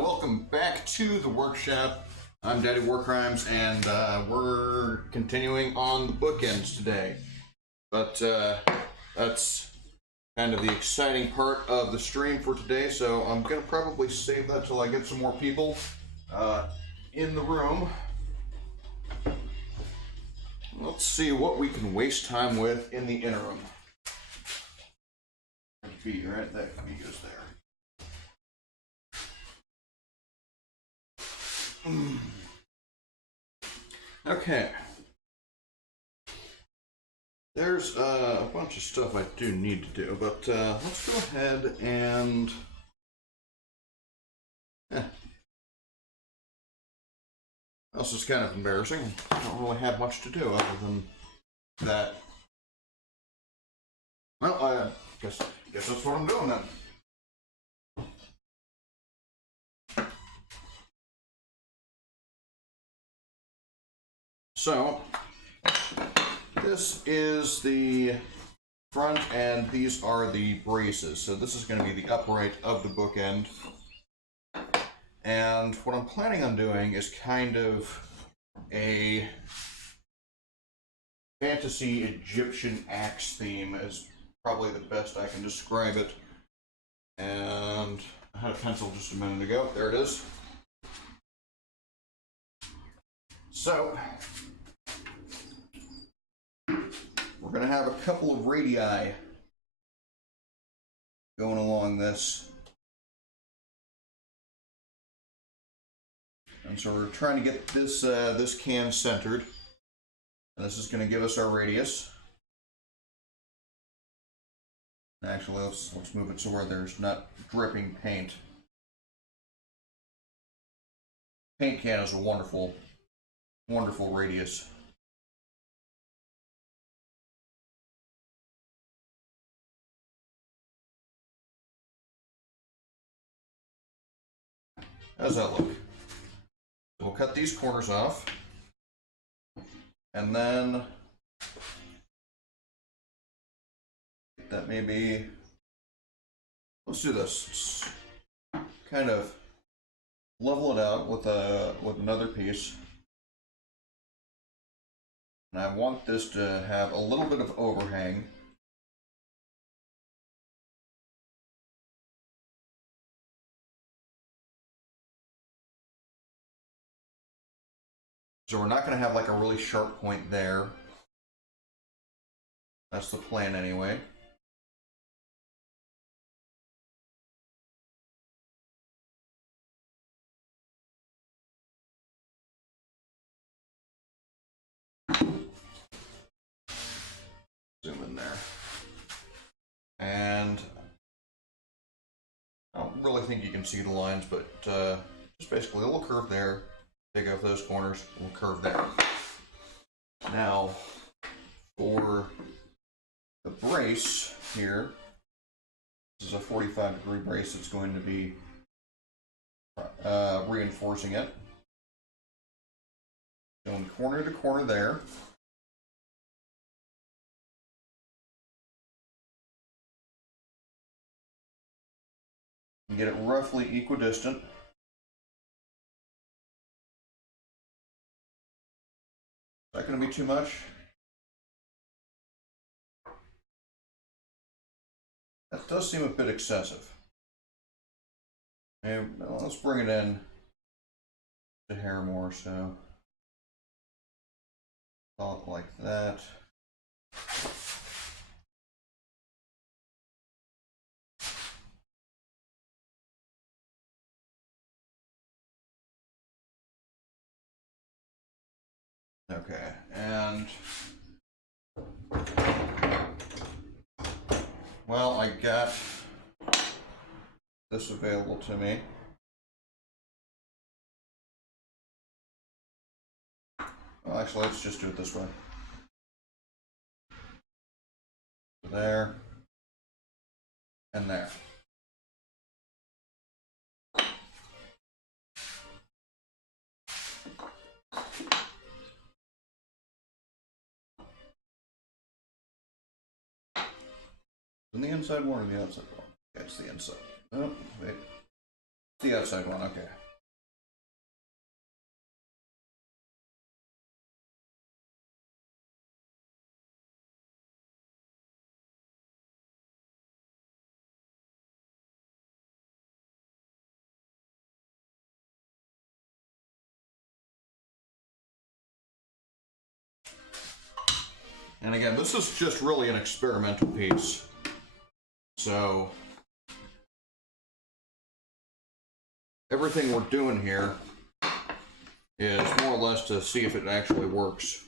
welcome back to the workshop. I'm Daddy Warcrimes, and we're continuing on the Bookends today. But that's kind of the exciting part of the stream for today, so I'm going to probably save that till I get some more people in the room. Let's see what we can waste time with in the interim. Feet, right? That feet goes there. Okay. There's a bunch of stuff I do need to do, but let's go ahead and... This is kind of embarrassing. I don't really have much to do other than that. Well, I guess that's what I'm doing then. So, this is the front and these are the braces. So this is going to be the upright of the bookend. And what I'm planning on doing is kind of a fantasy Egyptian axe theme is probably the best I can describe it. And I had a pencil just a minute ago. There it is. So, we're going to have a couple of radii going along this. And so we're trying to get this this can centered. And this is going to give us our radius. Actually, let's move it to where there's not dripping paint. Paint can is a wonderful radius. How does that look? We'll cut these corners off, and then that maybe, let's do this. Let's kind of level it out with another piece. And I want this to have a little bit of overhang. So we're not going to have like a really sharp point there. That's the plan anyway. Zoom in there. And I don't really think you can see the lines, but just basically a little curve there. Take off those corners, a little curve there. Now, for the brace here, this is a 45-degree brace that's going to be reinforcing it. Going corner to corner there. And get it roughly equidistant. Is that going to be too much? That does seem a bit excessive. And let's bring it in a hair more, so call it like that. Okay, and well, I got this available to me. Well, actually, let's just do it this way. There and there. On the inside one or the outside one? It's the inside. Oh, wait. The outside one, okay. And again, this is just really an experimental piece. So everything we're doing here is more or less to see if it actually works.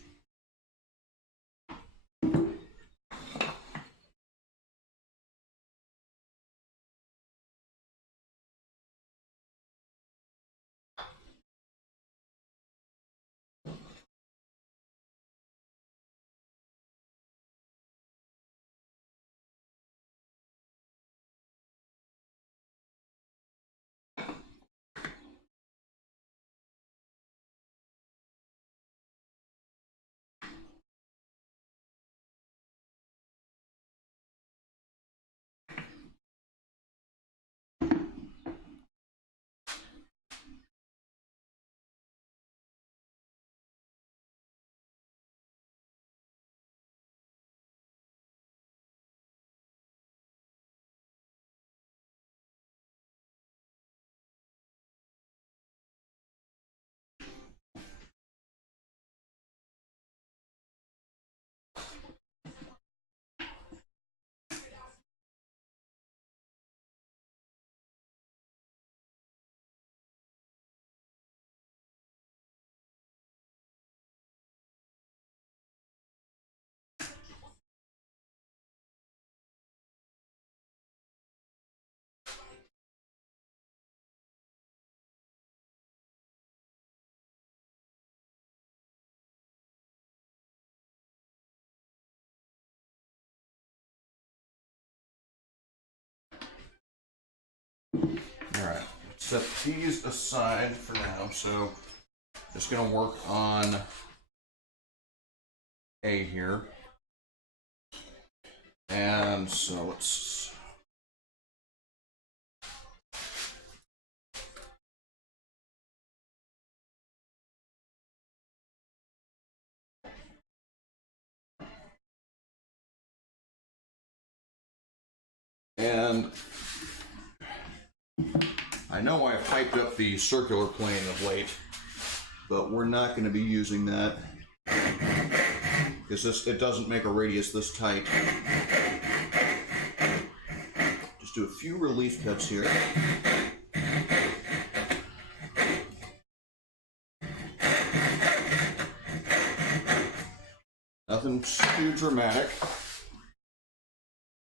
Alright, set these aside for now, so just gonna work on A here. And so let's and I know I've hyped up the circular plane of late, but we're not going to be using that because it doesn't make a radius this tight. Just do a few relief cuts here. Nothing too dramatic.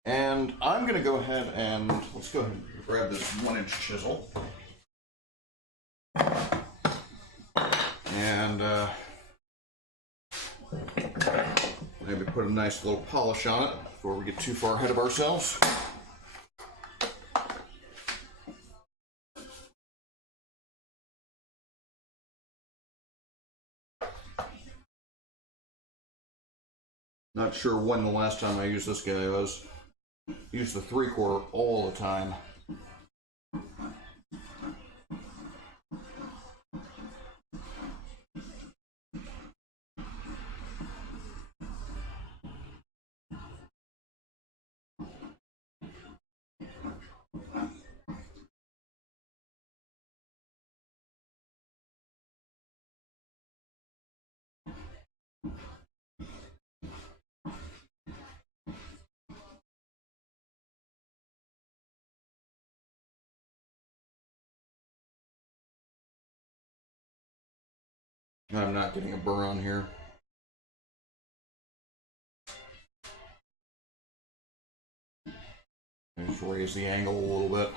And I'm going to go ahead and let's go ahead and grab this 1-inch chisel. And maybe put a nice little polish on it before we get too far ahead of ourselves. Not sure when the last time I used this guy was. Use the 3/4 all the time. I'm not getting a burr on here. Just raise the angle a little bit.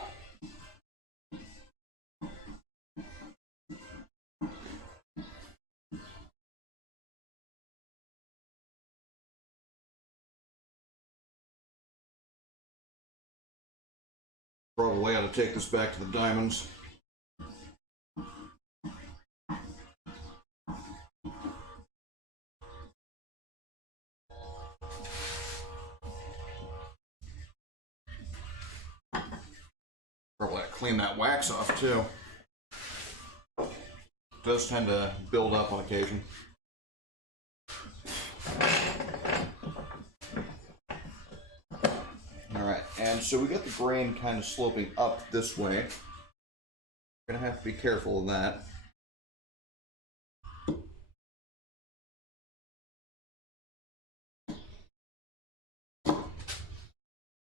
Probably ought to take this back to the diamonds. Probably clean that wax off too. It does tend to build up on occasion. Alright, and so we got the grain kind of sloping up this way. Gonna have to be careful of that.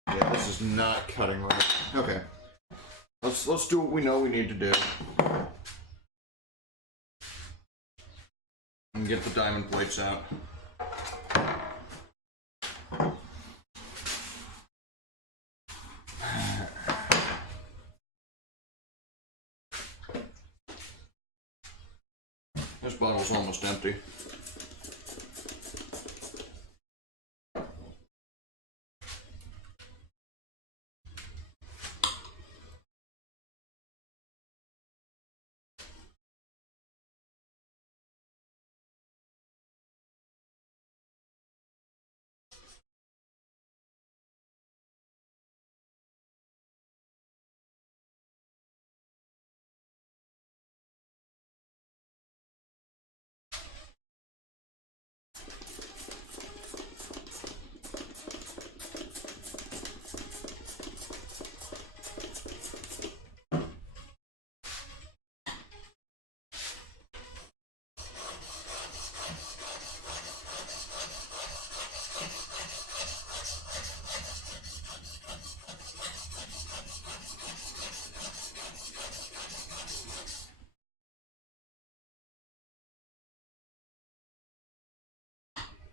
Yeah, this is not cutting right. Okay. Let's do what we know we need to do. And get the diamond plates out. This bottle's almost empty.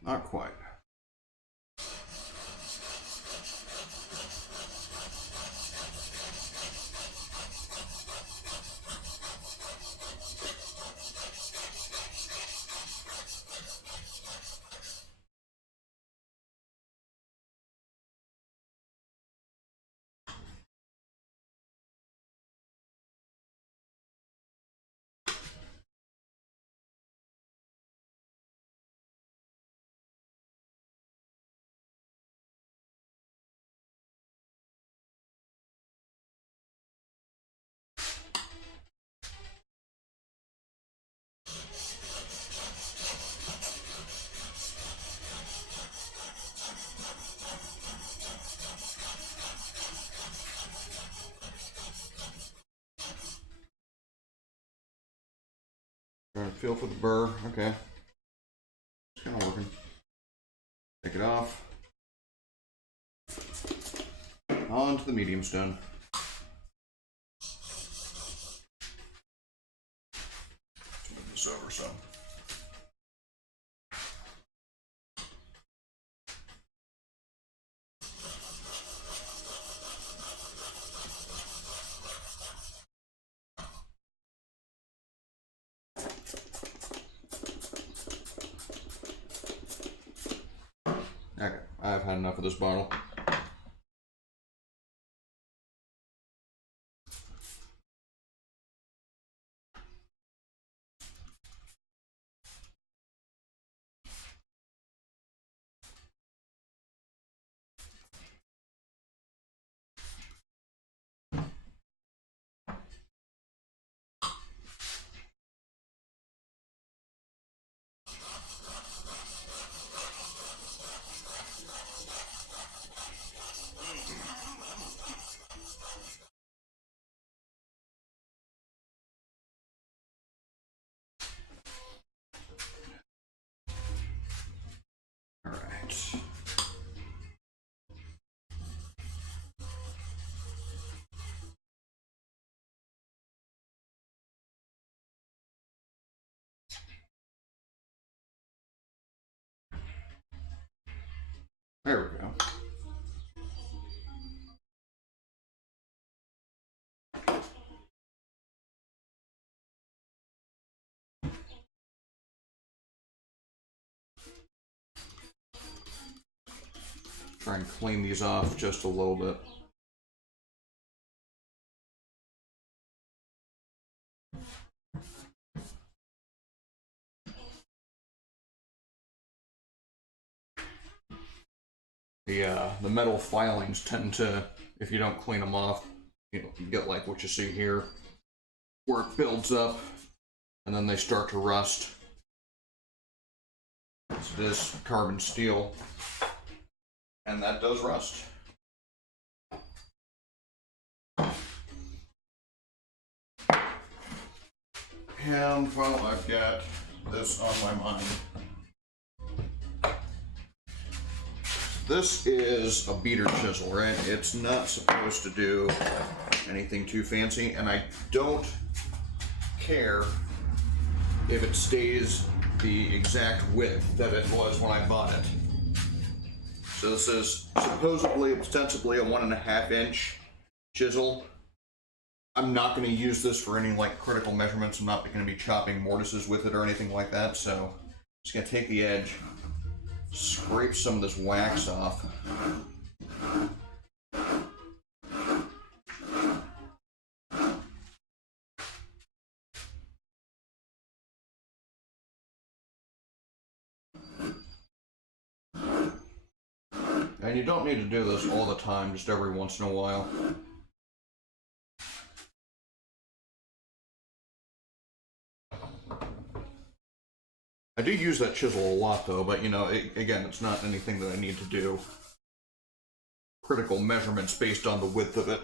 Not quite. Trying to feel for the burr. Okay. It's kind of working. Take it off. On to the medium stone. Let's move this over some. Okay, I've had enough of this bottle. All right. There we go. Try and clean these off just a little bit. The metal filings tend to, if you don't clean them off, you get like what you see here, where it builds up and then they start to rust. So this carbon steel, and that does rust. And well, I've got this on my mind. This is a beater chisel, right? It's not supposed to do anything too fancy, and I don't care if it stays the exact width that it was when I bought it. So this is supposedly, ostensibly a 1.5 inch chisel. I'm not going to use this for any like critical measurements. I'm not going to be chopping mortises with it or anything like that. So I'm just going to take the edge, scrape some of this wax off. And you don't need to do this all the time, just every once in a while. I do use that chisel a lot though, but you know, again, it's not anything that I need to do critical measurements based on the width of it.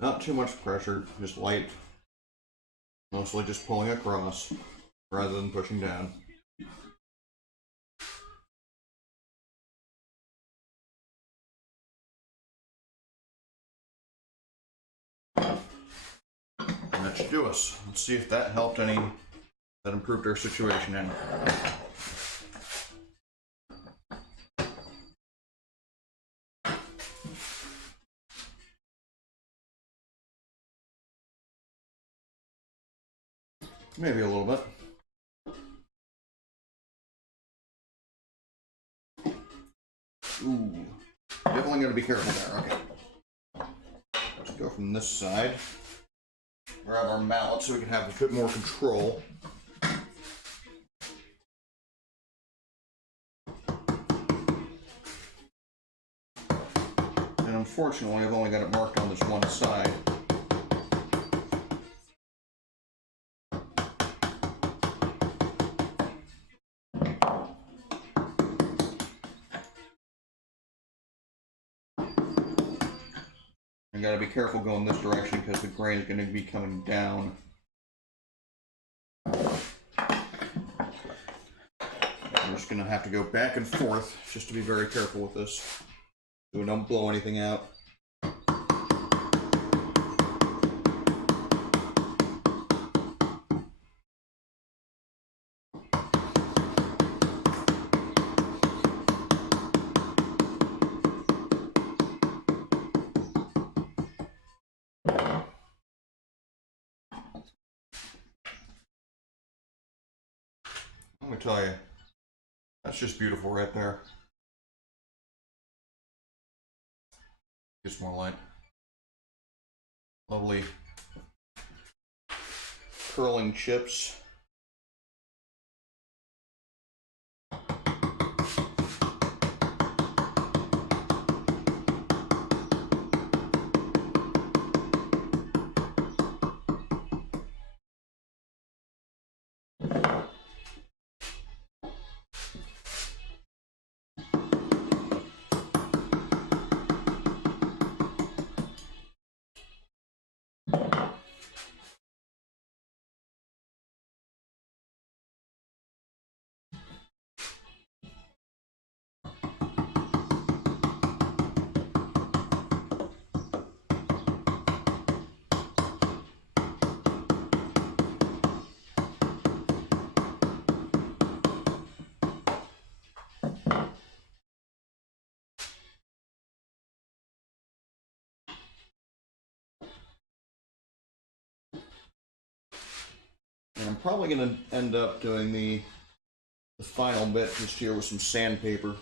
Not too much pressure, just light. Mostly just pulling across rather than pushing down. And that should do us. Let's see if that helped any, that improved our situation any. Maybe a little bit. Ooh, definitely gotta be careful there. Okay. Let's go from this side. Grab our mallet so we can have a bit more control. And unfortunately, I've only got it marked on this one side. You gotta be careful going this direction because the grain is gonna be coming down. I'm just gonna have to go back and forth just to be very careful with this so we don't blow anything out. Let me tell you, that's just beautiful right there. Gets more light. Lovely curling chips. probably going to end up doing the final bit just here with some sandpaper.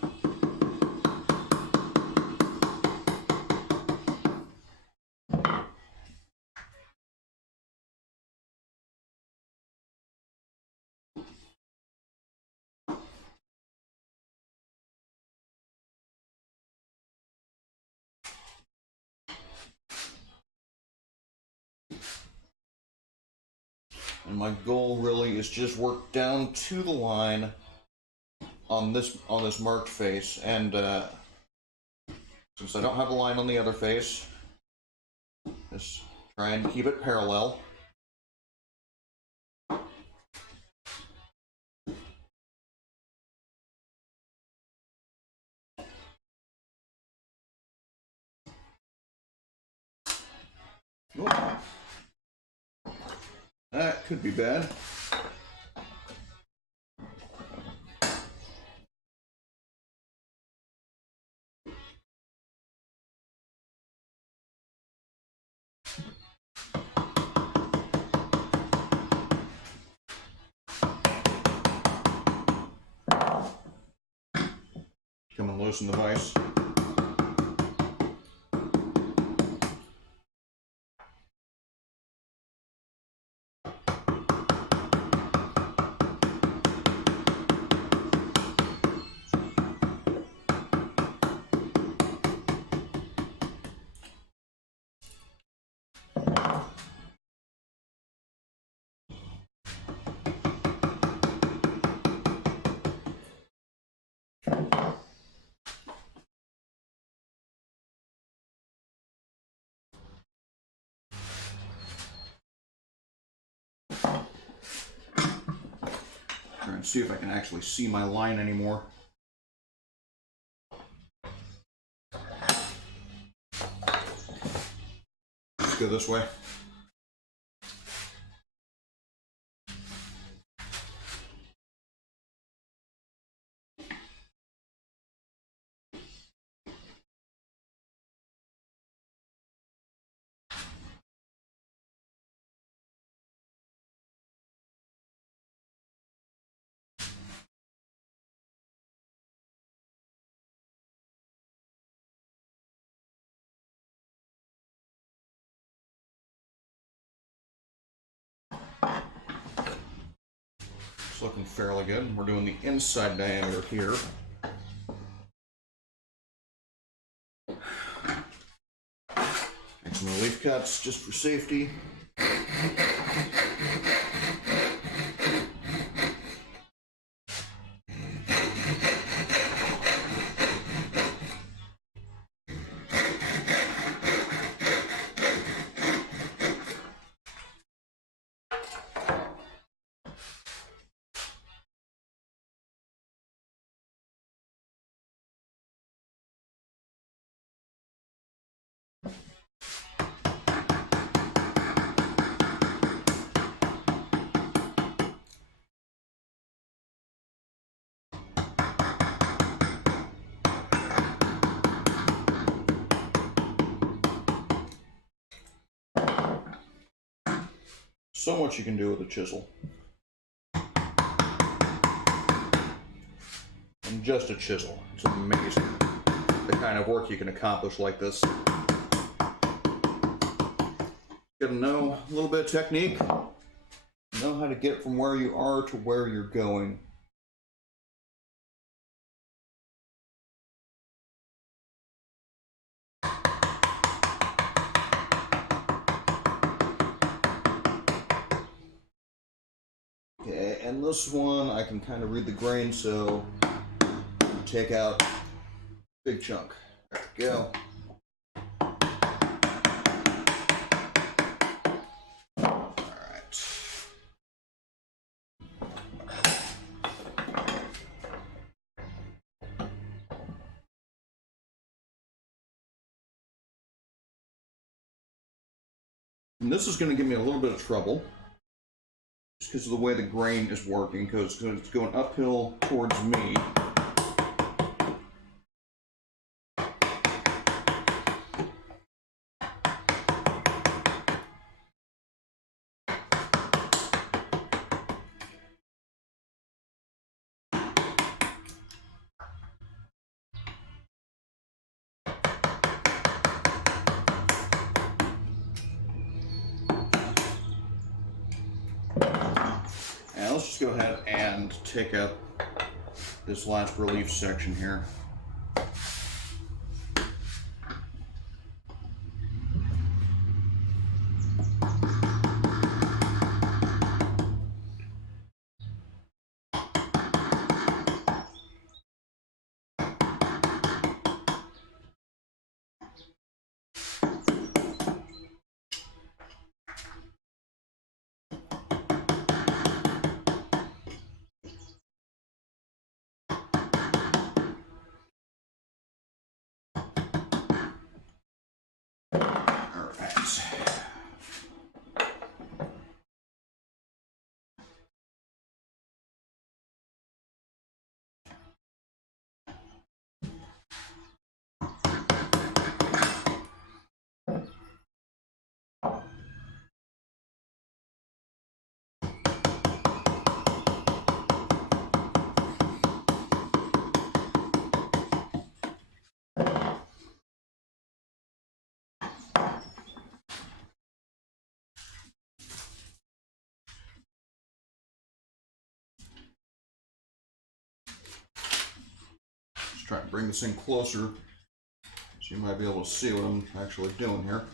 And my goal really is just work down to the line on this marked face, and since I don't have a line on the other face, just try and keep it parallel. Oh. That could be bad. Come and loosen the vise. Try and see if I can actually see my line anymore. Let's go this way. It's looking fairly good. We're doing the inside diameter here. Make some relief cuts just for safety. So much you can do with a chisel. And just a chisel. It's amazing the kind of work you can accomplish like this. You gotta know a little bit of technique, know how to get from where you are to where you're going. Okay, and this one I can kind of read the grain, so take out a big chunk. There we go. And this is going to give me a little bit of trouble, just because of the way the grain is working, because it's going uphill towards me. let's just go ahead and take up this last relief section here. Just try to bring this in closer so you might be able to see what I'm actually doing here.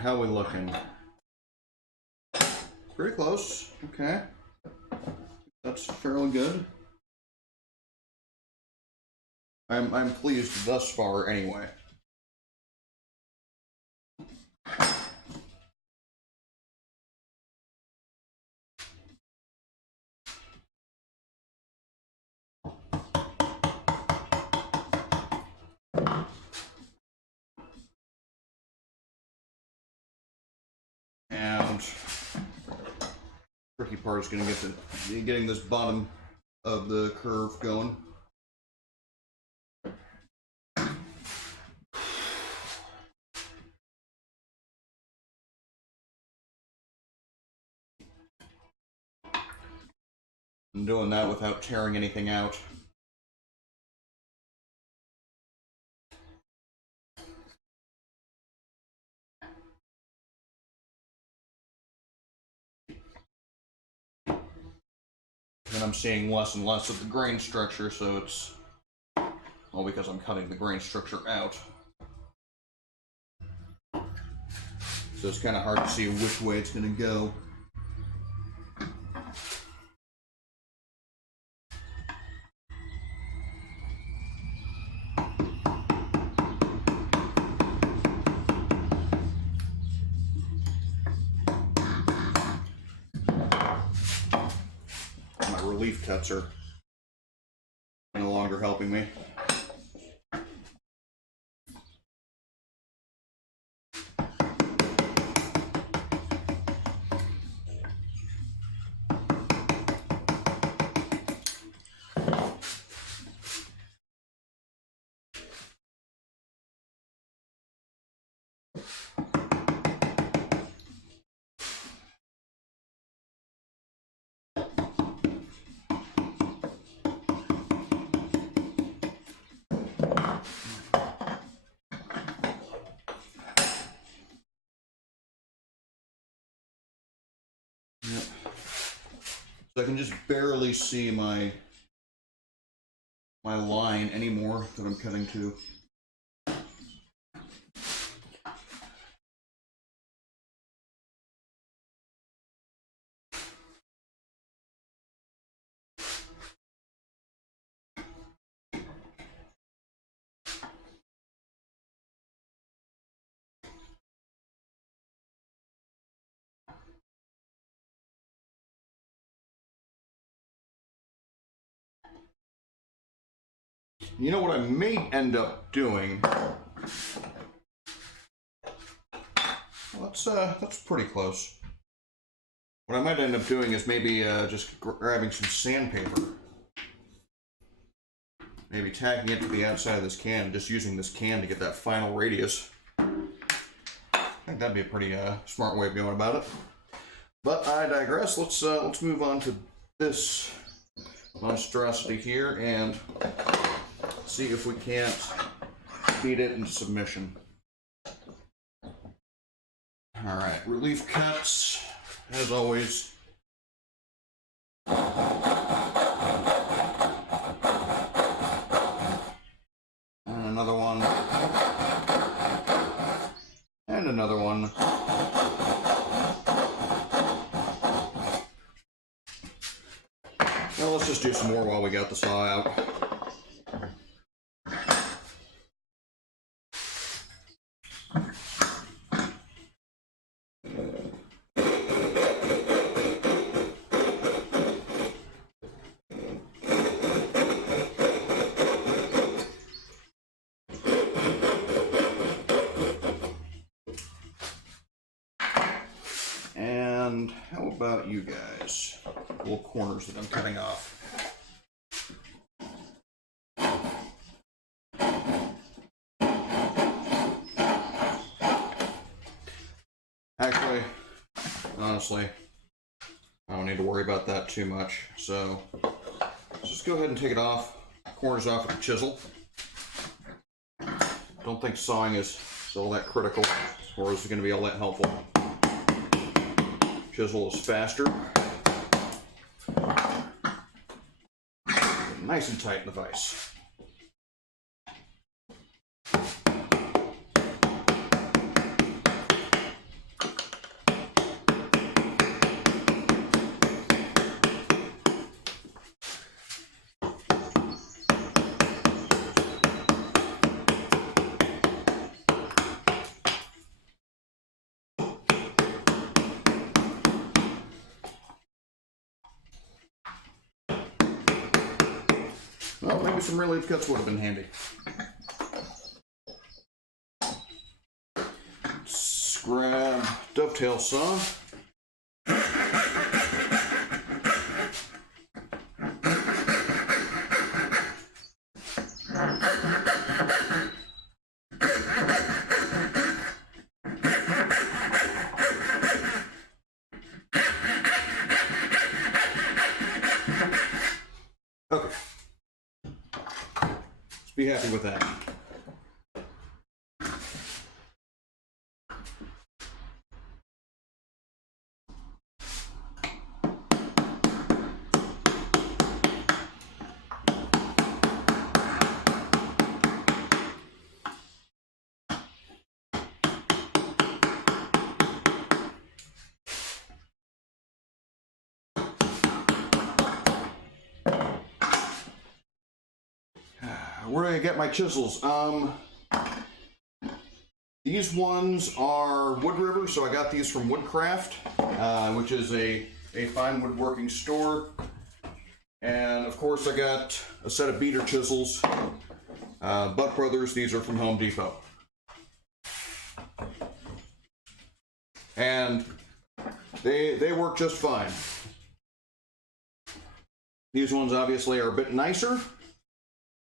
How are we looking? Pretty close. Okay. That's fairly good. I'm pleased thus far anyway. And tricky part is going to get to getting this bottom of the curve going. I'm doing that without tearing anything out. And I'm seeing less and less of the grain structure, so it's, well, because I'm cutting the grain structure out. So it's kind of hard to see which way it's going to go. My relief cuts are no longer helping me. Yep. So I can just barely see my line anymore that I'm cutting to. You know what I may end up doing? Well, that's pretty close. What I might end up doing is maybe just grabbing some sandpaper. Maybe tacking it to the outside of this can, just using this can to get that final radius. I think that'd be a pretty smart way of going about it. But I digress. Let's move on to this monstrosity here and see if we can't beat it into submission. All right, relief cuts, as always. Another one, and another one. Well, let's just do some more while we got the saw out. And how about you guys? Little corners that I'm cutting off. Actually, honestly, I don't need to worry about that too much. So let's just go ahead and take it off, corners off with a chisel. Don't think sawing is all that critical, or is it going to be all that helpful. Chisel is faster. Nice and tight in the vise. Well, maybe some relief cuts would have been handy. Let's grab dovetail saw. Okay. Be happy with that. Where do I get my chisels? These ones are Wood River, so I got these from Woodcraft, which is a fine woodworking store. And of course I got a set of beater chisels, Buck Brothers. These are from Home Depot. And they work just fine. These ones obviously are a bit nicer,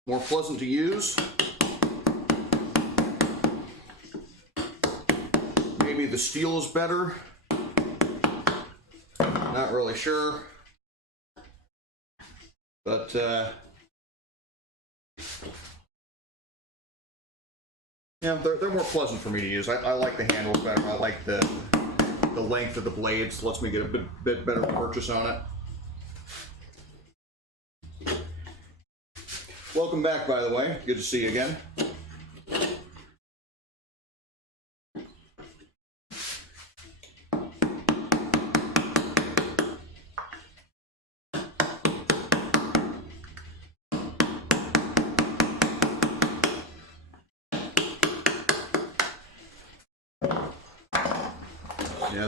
more pleasant to use. Maybe the steel is better. Not really sure. But yeah, they're more pleasant for me to use. I like the handles better. I like the length of the blades. Lets me get a bit better purchase on it. Welcome back, by the way. Good to see you again.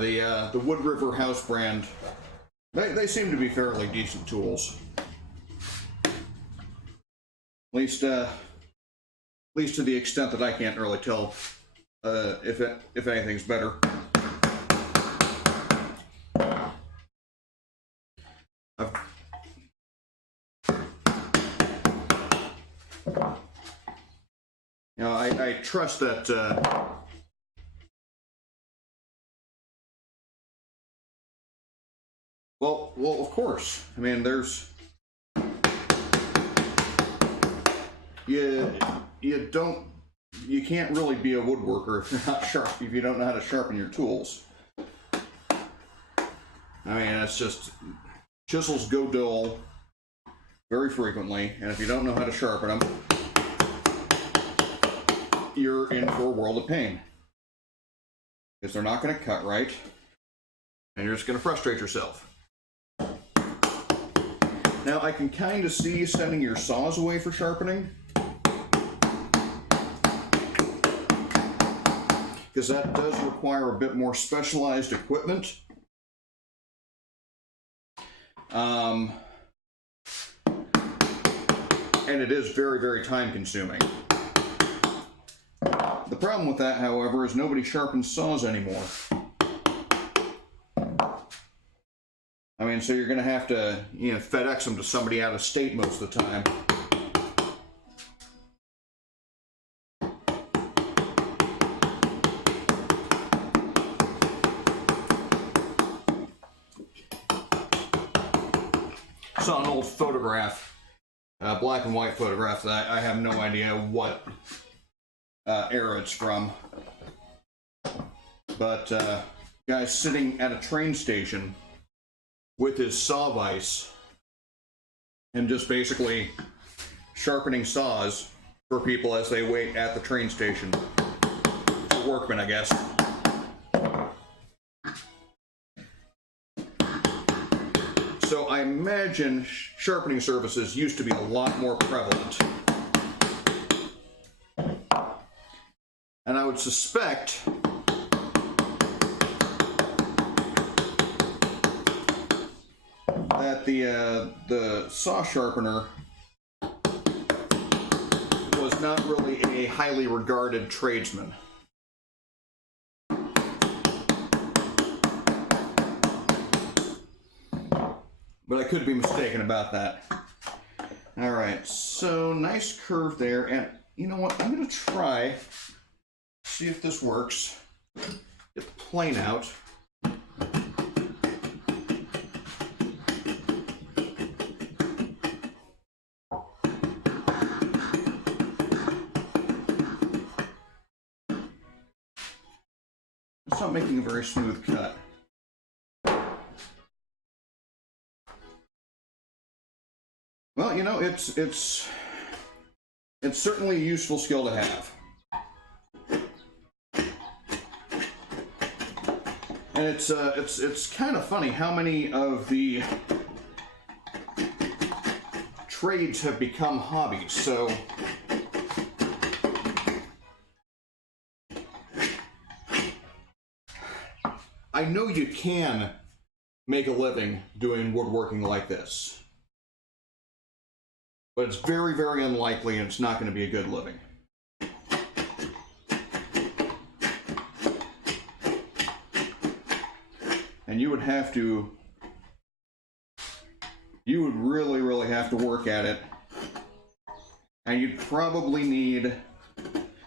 Yeah, the Wood River house brand, they seem to be fairly decent tools. least to the extent that I can't really tell if anything's better. You know, I trust that well, of course. I mean, there's you can't really be a woodworker if you're not sharp, if you don't know how to sharpen your tools. I mean, it's just chisels go dull very frequently, and if you don't know how to sharpen them, you're in for a world of pain. Because they're not going to cut right, and you're just going to frustrate yourself. Now, I can kind of see sending your saws away for sharpening, because that does require a bit more specialized equipment. And it is very, very time consuming. The problem with that, however, is nobody sharpens saws anymore. I mean, so you're going to have to, you know, FedEx them to somebody out of state most of the time. I saw an old photograph, black and white photograph, that I have no idea what era it's from. But guy's sitting at a train station with his saw vise and just basically sharpening saws for people as they wait at the train station. For workmen, I guess. So I imagine sharpening services used to be a lot more prevalent. And I would suspect that the saw sharpener was not really a highly regarded tradesman. But I could be mistaken about that. All right, so nice curve there, and you know what? I'm going to try, see if this works. Get the plane out. It's not making a very smooth cut. Well, you know, it's certainly a useful skill to have. And it's kind of funny how many of the trades have become hobbies. So I know you can make a living doing woodworking like this. But it's very, very unlikely, and it's not going to be a good living. And you would really, really have to work at it. And you'd probably need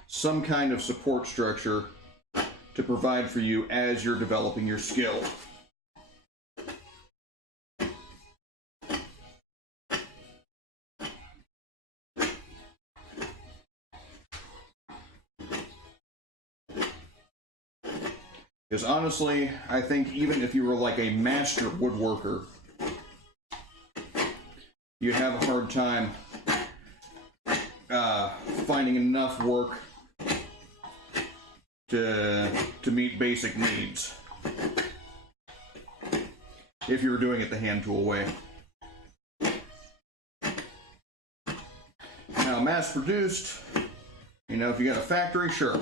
some kind of support structure to provide for you as you're developing your skill. Because honestly, I think even if you were like a master woodworker, you'd have a hard time finding enough work to meet basic needs if you were doing it the hand tool way. Now, mass produced, you know, if you got a factory, sure,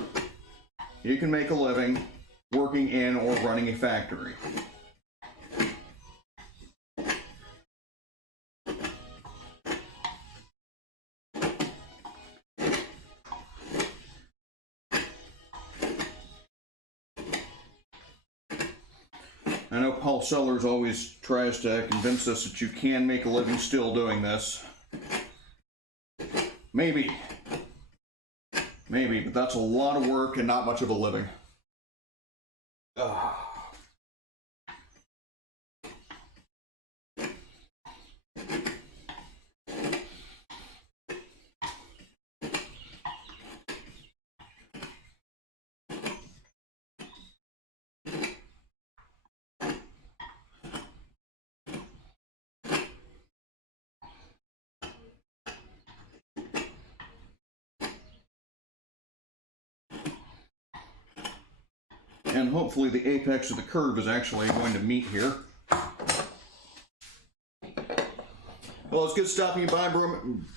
you can make a living working in or running a factory. I know Paul Sellers always tries to convince us that you can make a living still doing this. Maybe. Maybe, but that's a lot of work and not much of a living. Ugh. And hopefully the apex of the curve is actually going to meet here. Well, it's good stopping you by,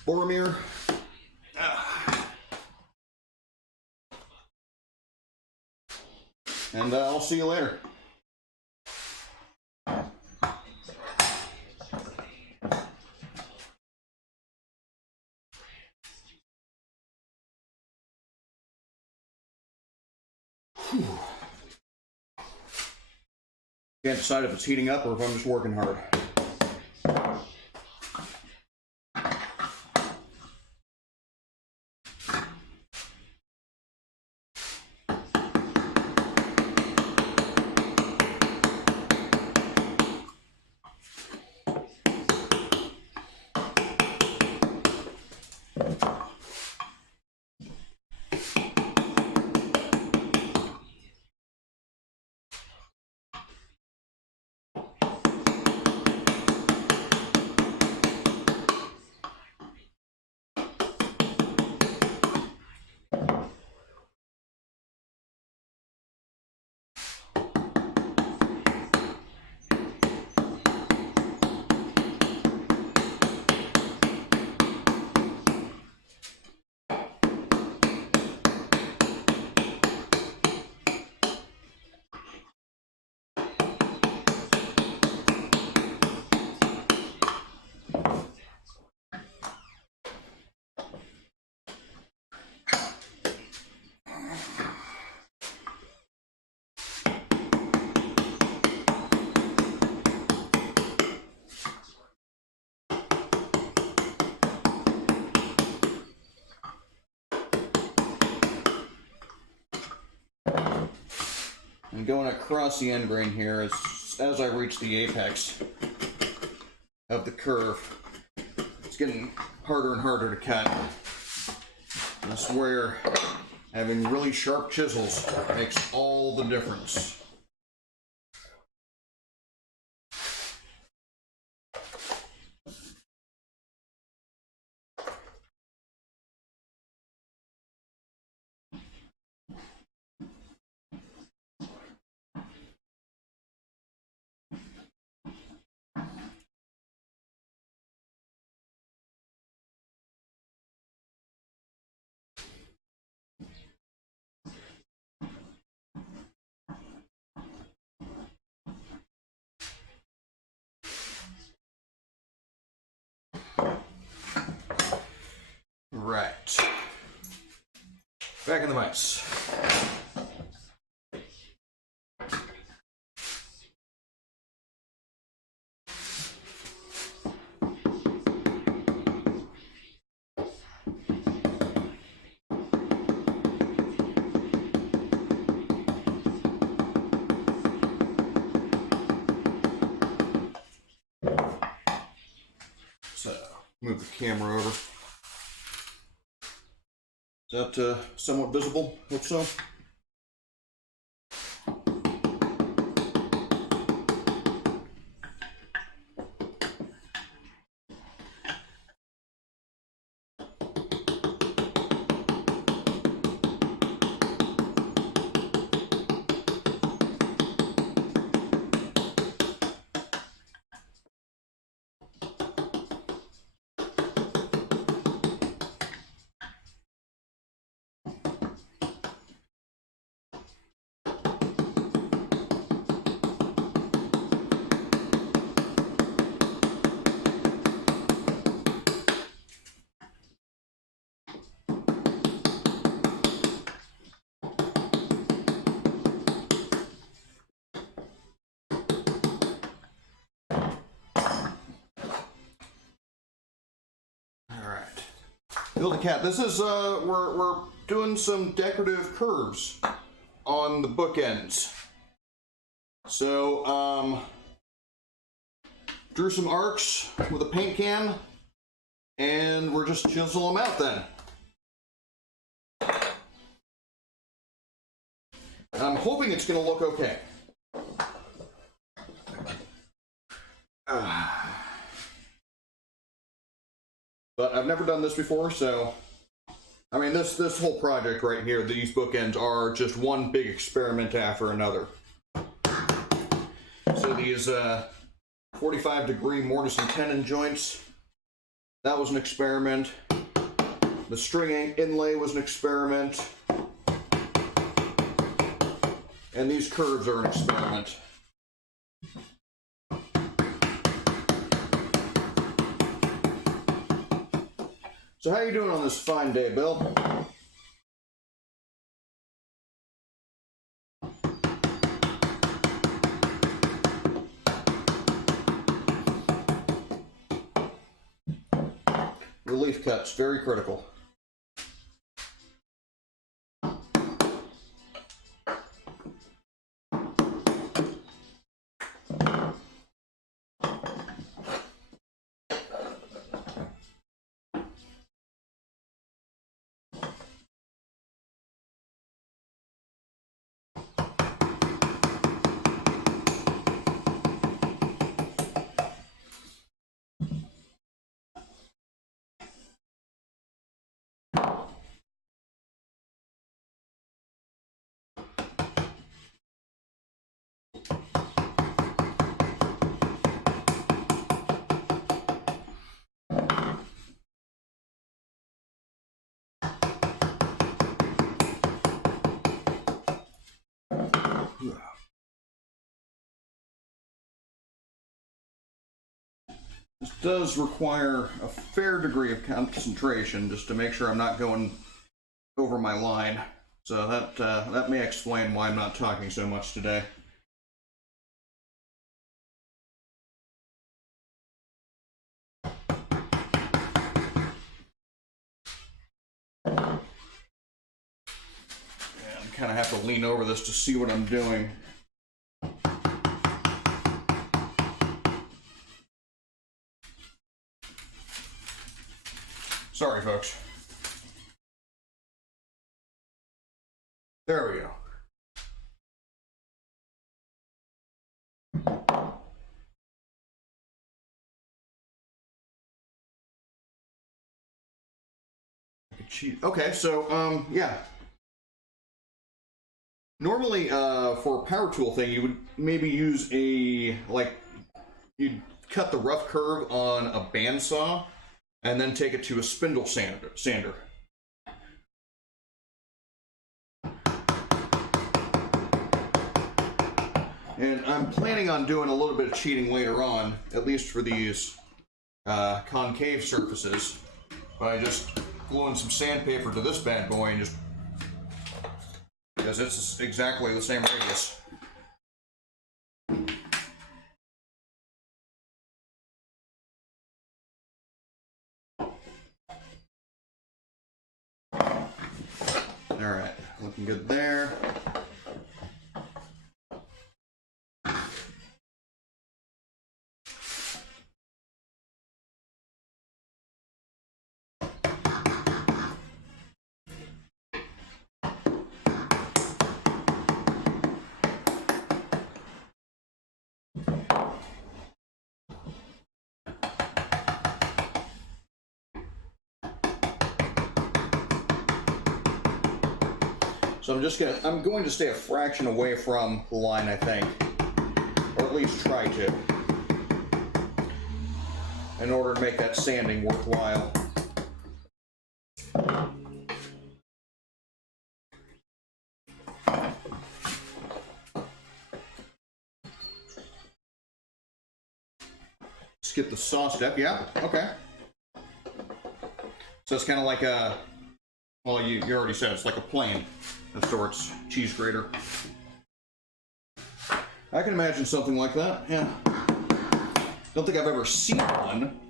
Boromir. And I'll see you later. Whew. Can't decide if it's heating up or if I'm just working hard. And going across the end grain here as I reach the apex of the curve. It's getting harder and harder to cut. That's where having really sharp chisels makes all the difference. Right. Back in the mice. So, move the camera over. Is that somewhat visible? Hope so. Build a cat. This is, we're doing some decorative curves on the bookends. So, drew some arcs with a paint can, and we're just chiseling them out then. I'm hoping it's going to look okay. But I've never done this before, so I mean, this whole project right here, these bookends are just one big experiment after another. So these 45-degree mortise and tenon joints, that was an experiment. The string inlay was an experiment. And these curves are an experiment. So how you doing on this fine day, Bill? Relief cuts, very critical. This does require a fair degree of concentration just to make sure I'm not going over my line. So that may explain why I'm not talking so much today. Kind of have to lean over this to see what I'm doing. Sorry, folks. There we go. Okay, so yeah. Normally, for a power tool thing, you would maybe use you'd cut the rough curve on a bandsaw and then take it to a spindle sander. And I'm planning on doing a little bit of cheating later on, at least for these concave surfaces, by just gluing some sandpaper to this bad boy and just, because it's exactly the same radius. All right, looking good there. So I'm going to stay a fraction away from the line, I think, or at least try to, in order to make that sanding worthwhile. Skip the saw step, yeah, okay. So it's kind of like a, well, you already said it's like a plane of sorts, cheese grater. I can imagine something like that, yeah. Don't think I've ever seen one,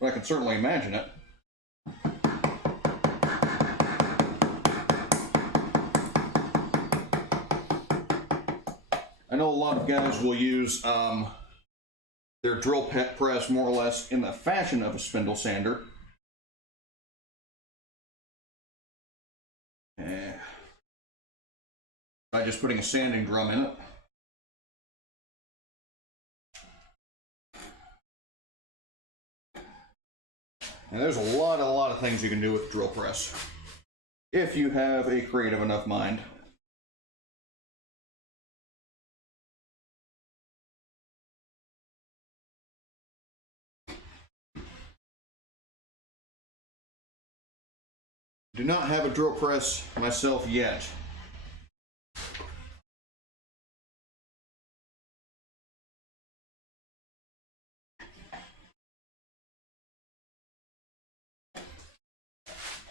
but I can certainly imagine it. I know a lot of guys will use their drill press more or less in the fashion of a spindle sander. By just putting a sanding drum in it. And there's a lot of things you can do with the drill press, if you have a creative enough mind. Do not have a drill press myself yet.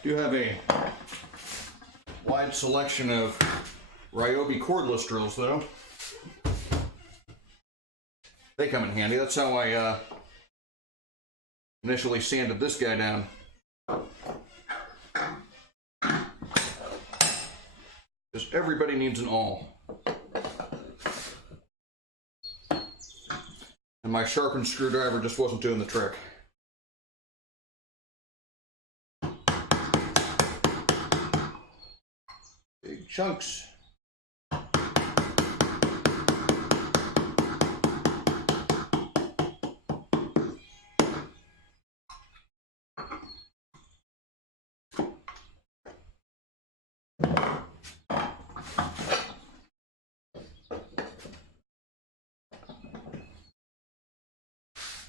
Do have a wide selection of Ryobi cordless drills, though. They come in handy. That's how I initially sanded this guy down. Because everybody needs an awl. And my sharpened screwdriver just wasn't doing the trick. Big chunks.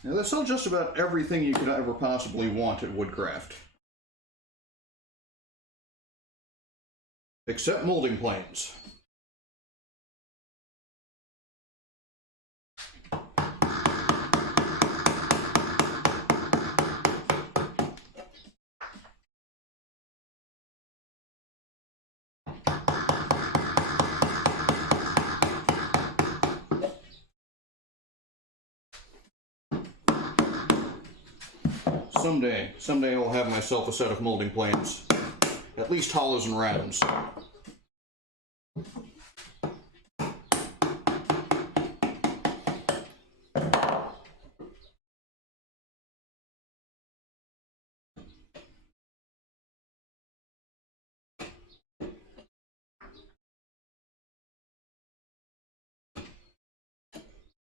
Now that's not just about everything you could ever possibly want at Woodcraft. Except molding planes. Someday I'll have myself a set of molding planes. At least hollows and rounds.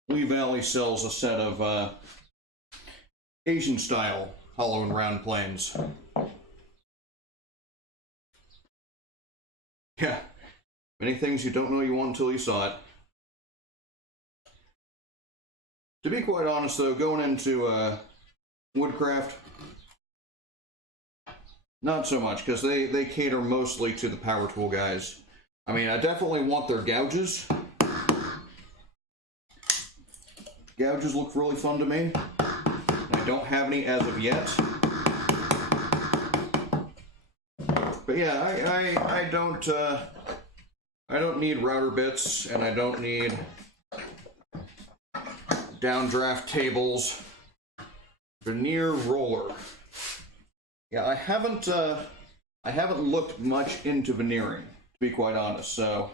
Lee Valley sells a set of Asian style hollow and round planes. Yeah, many things you don't know you want until you saw it. To be quite honest though, going into Woodcraft, not so much, because they cater mostly to the power tool guys. I mean, I definitely want their gouges. Gouges look really fun to me. I don't have any as of yet. But yeah, I don't need router bits, and I don't need downdraft tables. Veneer roller. Yeah, I haven't looked much into veneering, to be quite honest, so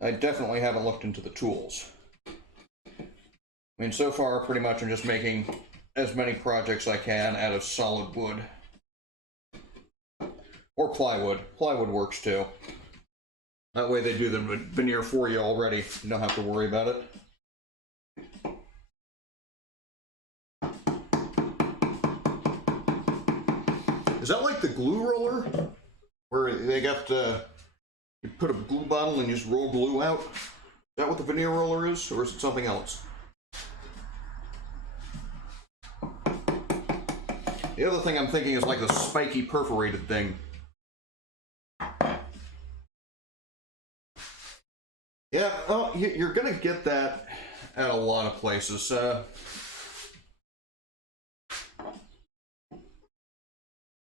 I definitely haven't looked into the tools. I mean, so far, pretty much I'm just making as many projects I can out of solid wood. Or plywood. Plywood works too. That way they do the veneer for you already. You don't have to worry about it. Is that like the glue roller? Where they got you put a glue bottle and you just roll glue out? Is that what the veneer roller is? Or is it something else? The other thing I'm thinking is like the spiky perforated thing. Yeah, oh, you're gonna get that at a lot of places.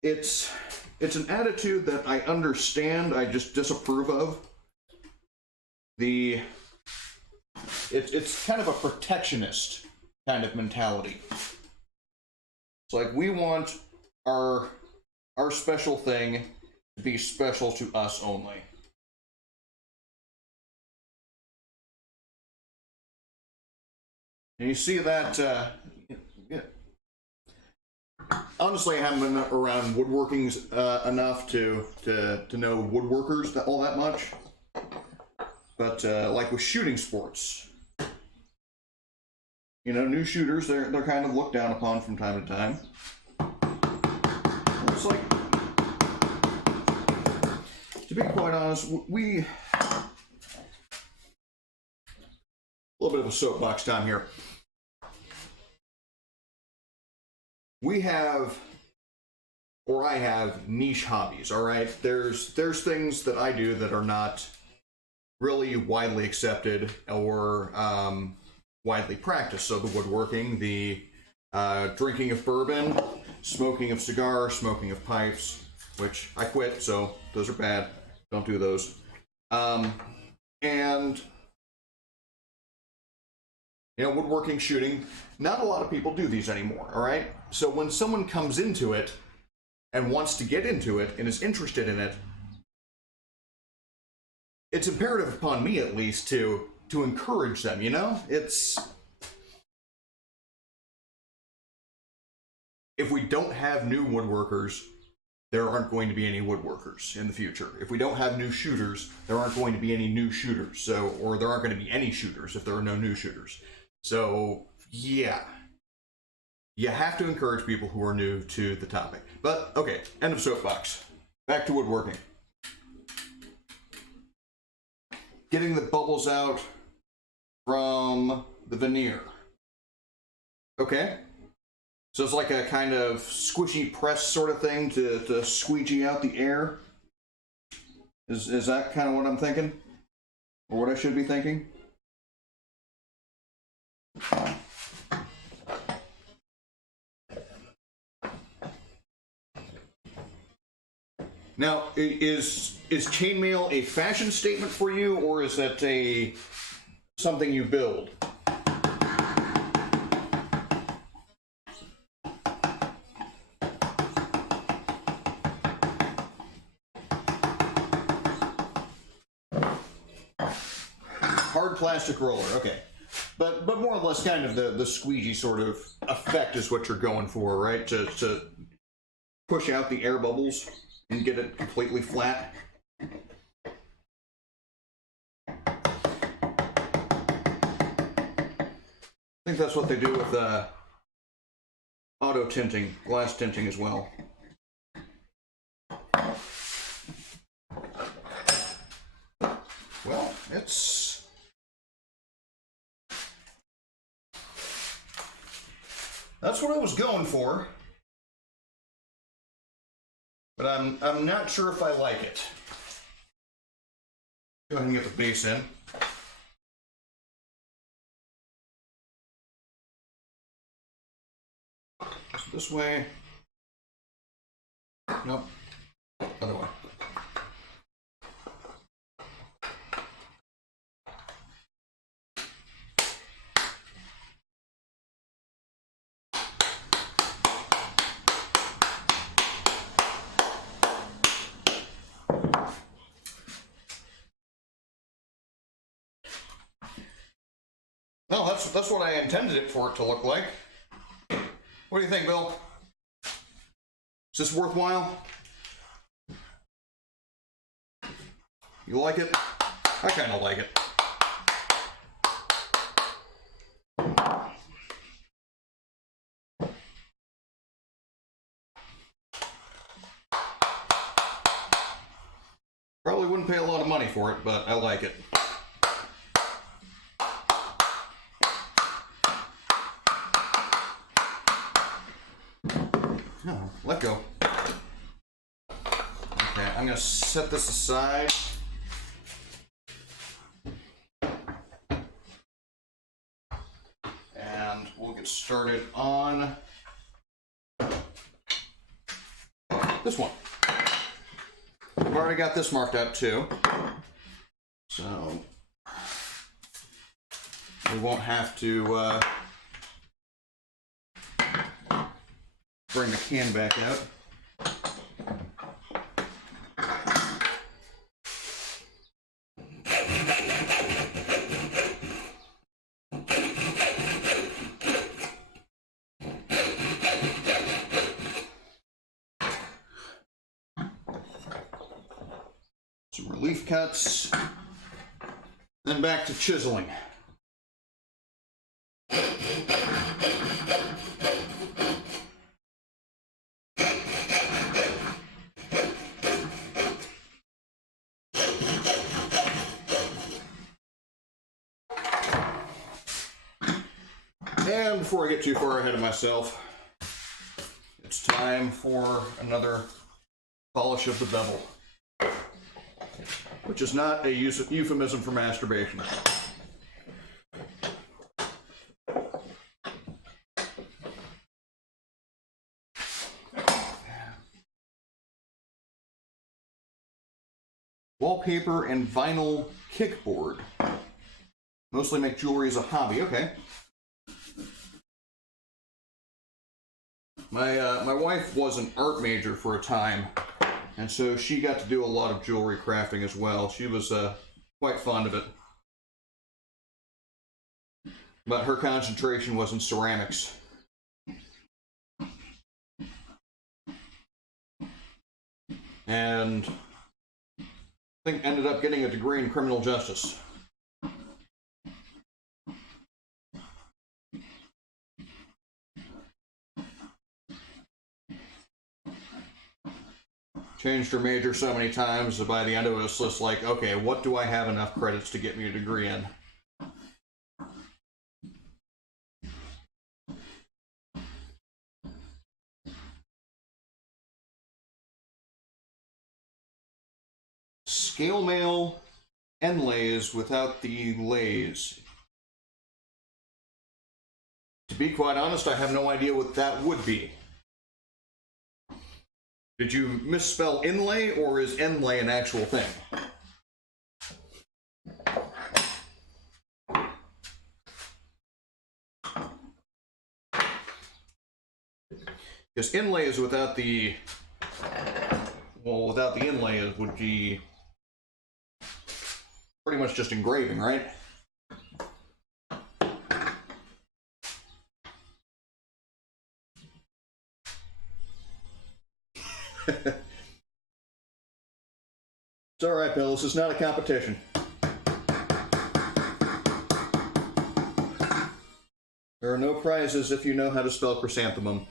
It's an attitude that I understand, I just disapprove of. It's kind of a protectionist kind of mentality. It's like, we want our special thing, to be special to us only. And you see that, yeah. Honestly, I haven't been around woodworking enough to know woodworkers all that much. But like with shooting sports, you know, new shooters, they're kind of looked down upon from time to time. It's like, to be quite honest, we, a little bit of a soapbox time here. We have, or I have, niche hobbies, all right? There's things that I do that are not really widely accepted or widely practiced. So the woodworking, the drinking of bourbon, smoking of cigars, smoking of pipes, which I quit, so those are bad. Don't do those. And, you know, woodworking, shooting, not a lot of people do these anymore, all right? So when someone comes into it and wants to get into it and is interested in it, it's imperative upon me, at least, to encourage them, you know? It's... If we don't have new woodworkers, there aren't going to be any woodworkers in the future. If we don't have new shooters, there aren't going to be any new shooters. So, or there aren't going to be any shooters if there are no new shooters. So, yeah. You have to encourage people who are new to the topic. But, okay, end of soapbox. Back to woodworking. Getting the bubbles out from the veneer. Okay. So it's like a kind of squishy press sort of thing to squeegee out the air. Is that kind of what I'm thinking? Or what I should be thinking? Now, is chainmail a fashion statement for you, or is that something you build? Hard plastic roller, okay. But more or less kind of the squeegee sort of effect is what you're going for, right? To push out the air bubbles and get it completely flat. I think that's what they do with auto tinting, glass tinting as well. Well, that's what I was going for. But I'm not sure if I like it. Go ahead and get the base in. This way. Nope. Other way. No, that's what I intended it for it to look like. What do you think, Bill? Is this worthwhile? You like it? I kind of like it. Probably wouldn't pay a lot of money for it, but I like it. No, let go. Okay, I'm gonna set this aside. And we'll get started on this one. I've already got this marked out too. So we won't have to bring the can back out. Some relief cuts. Then back to chiseling. And before I get too far ahead of myself, it's time for another polish of the bevel, which is not a euphemism for masturbation. Wallpaper and vinyl kickboard. Mostly make jewelry as a hobby. Okay. My wife was an art major for a time, and so she got to do a lot of jewelry crafting as well. She was quite fond of it. But her concentration was in ceramics. And I think ended up getting a degree in criminal justice. Changed her major so many times that by the end of it, it was just like, okay, what do I have enough credits to get me a degree in? Scale mail inlays without the lays. To be quite honest, I have no idea what that would be. Did you misspell inlay, or is inlay an actual thing? Because inlay is without the... Well, without the inlay, it would be pretty much just engraving, right? It's alright, Bill. This is not a competition. There are no prizes if you know how to spell chrysanthemum.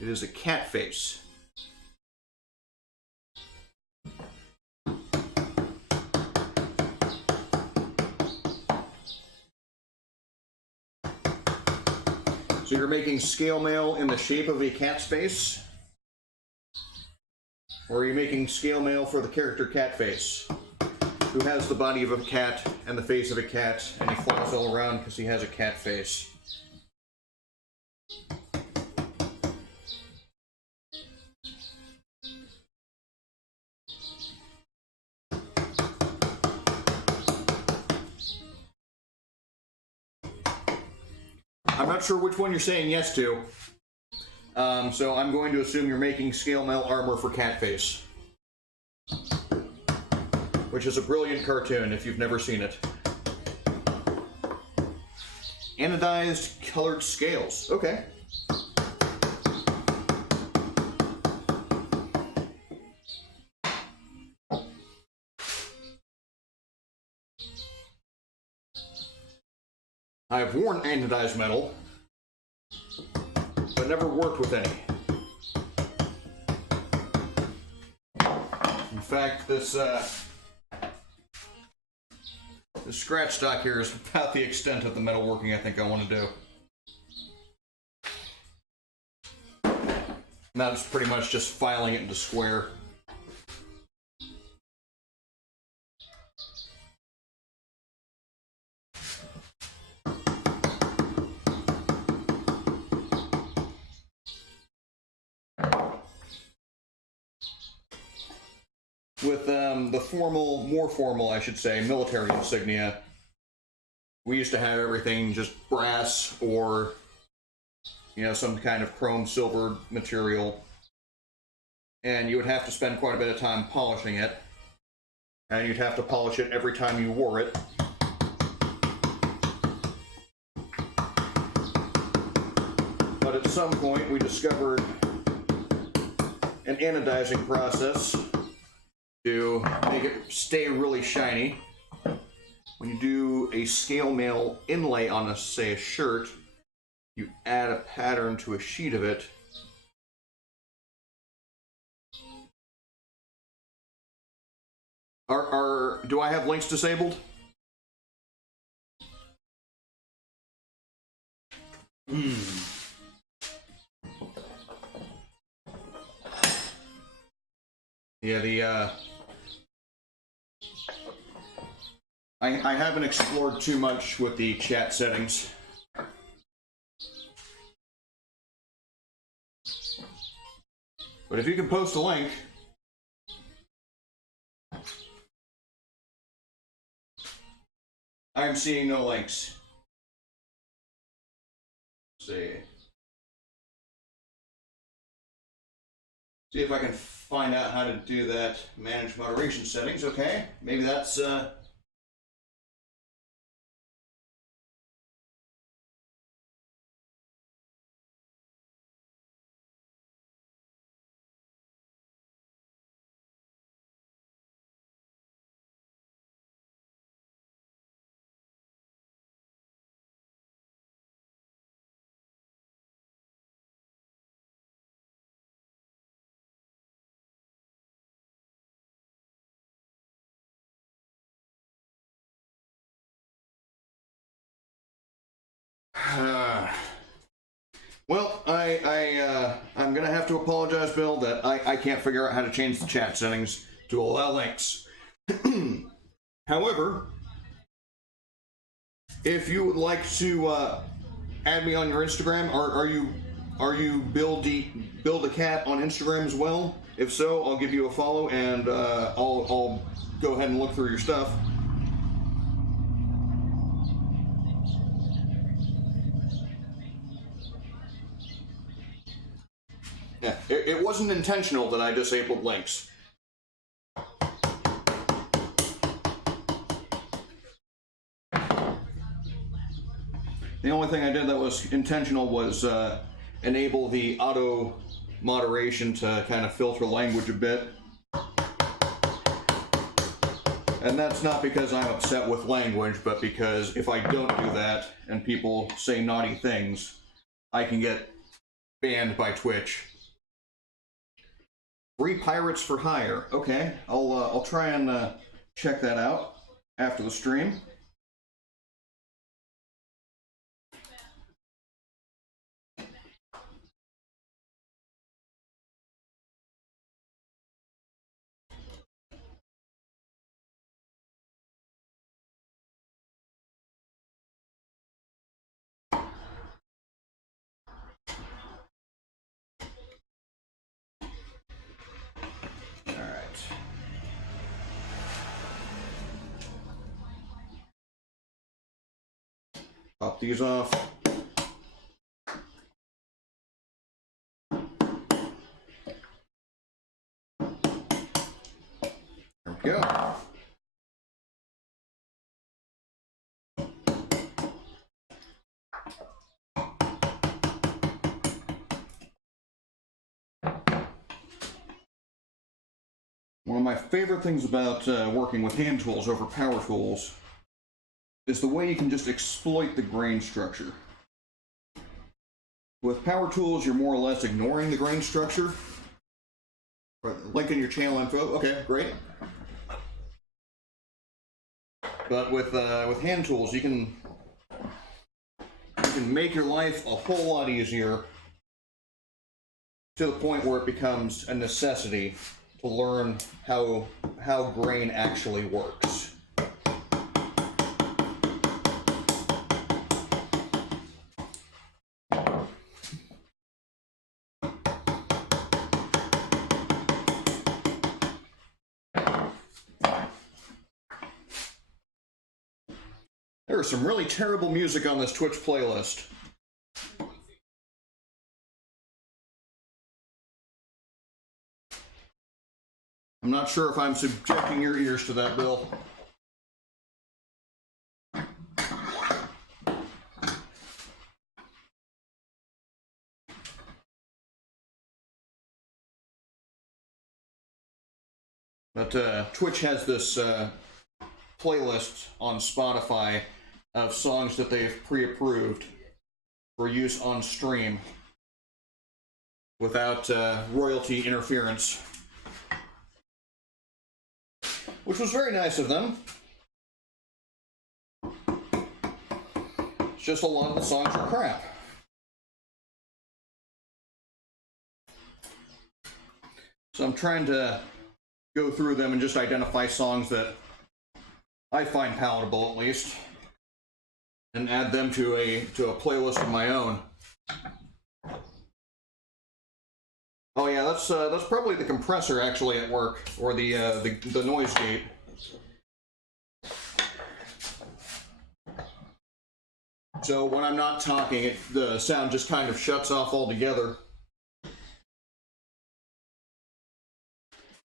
It is a cat face. So you're making scale mail in the shape of a cat's face? Or are you making scale mail for the character Catface, who has the body of a cat and the face of a cat, and he flies all around because he has a cat face? I'm not sure which one you're saying yes to. So I'm going to assume you're making scale mail armor for Catface, which is a brilliant cartoon if you've never seen it. Anodized colored scales. Okay. I've worn anodized metal, but never worked with any. In fact, this scratch stock here is about the extent of the metalworking I think I want to do. Now it's pretty much just filing it into square. With the formal, more formal, I should say, military insignia, we used to have everything just brass or, you know, some kind of chrome silver material. And you would have to spend quite a bit of time polishing it. And you'd have to polish it every time you wore it. but at some point we discovered an anodizing process to make it stay really shiny. When you do a scale mail inlay on, say, a shirt, you add a pattern to a sheet of it. Do I have links disabled? Yeah, I haven't explored too much with the chat settings. But if you can post a link, I'm seeing no links. Let's see. See if I can find out how to do that. Manage moderation settings. Okay, maybe that's well, I'm gonna have to apologize, Bill, that I can't figure out how to change the chat settings to allow links. However, if you would like to add me on your Instagram, are you build a cat on Instagram as well? If so, I'll give you a follow and I'll go ahead and look through your stuff. Yeah, it wasn't intentional that I disabled links. The only thing I did that was intentional was enable the auto moderation to kind of filter language a bit. And that's not because I'm upset with language, but because if I don't do that and people say naughty things, I can get banned by Twitch. Free pirates for hire. Okay, I'll try and check that out after the stream. Pop these off. There we go. One of my favorite things about working with hand tools over power tools is the way you can just exploit the grain structure. With power tools, you're more or less ignoring the grain structure. Link in your channel info. Okay, great. But with hand tools, you can make your life a whole lot easier to the point where it becomes a necessity to learn how grain actually works. There is some really terrible music on this Twitch playlist. I'm not sure if I'm subjecting your ears to that, Bill. But Twitch has this playlist on Spotify of songs that they've pre-approved for use on stream without royalty interference, which was very nice of them. It's just a lot of the songs are crap. So I'm trying to go through them and just identify songs that I find palatable, at least, and add them to a playlist of my own. Oh yeah, that's probably the compressor actually at work, or the noise gate. So when I'm not talking, the sound just kind of shuts off altogether.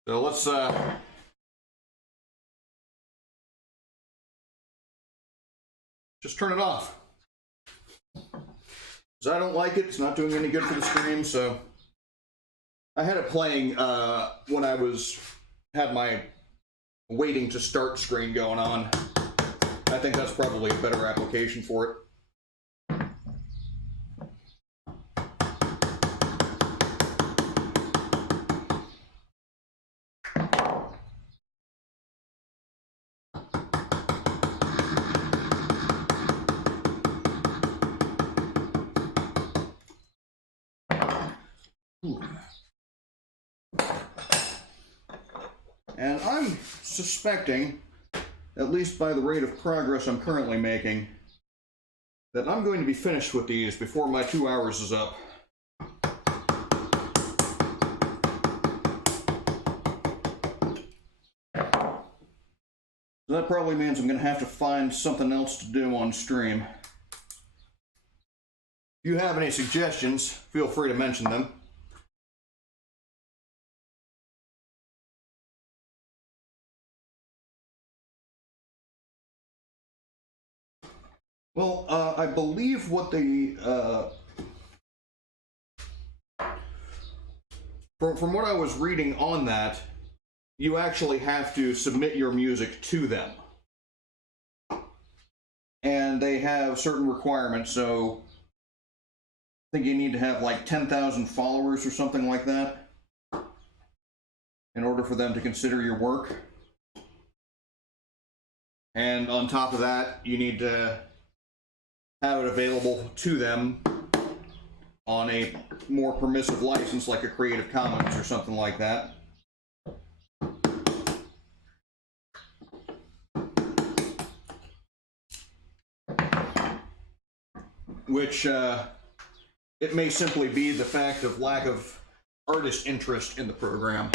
So let's just turn it off. Because I don't like it. It's not doing any good for the stream. So I had it playing when I had my waiting to start screen going on. I think that's probably a better application for it. And I'm suspecting, at least by the rate of progress I'm currently making, that I'm going to be finished with these before my 2 hours is up. So that probably means I'm going to have to find something else to do on stream. If you have any suggestions, feel free to mention them. Well, I believe what from what I was reading on that, you actually have to submit your music to them. And they have certain requirements, so I think you need to have like 10,000 followers or something like that in order for them to consider your work. And on top of that, you need to have it available to them on a more permissive license, like a Creative Commons or something like that. Which, it may simply be the fact of lack of artist interest in the program,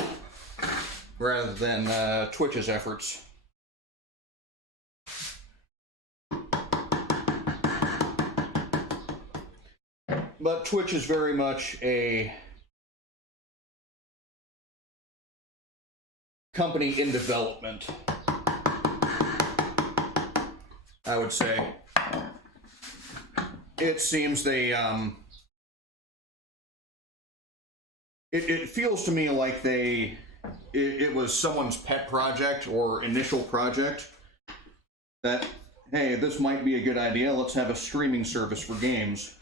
rather than Twitch's efforts. But Twitch is very much a company in development, I would say. It seems they, it feels to me like it was someone's pet project or initial project that, hey, this might be a good idea, let's have a streaming service for games.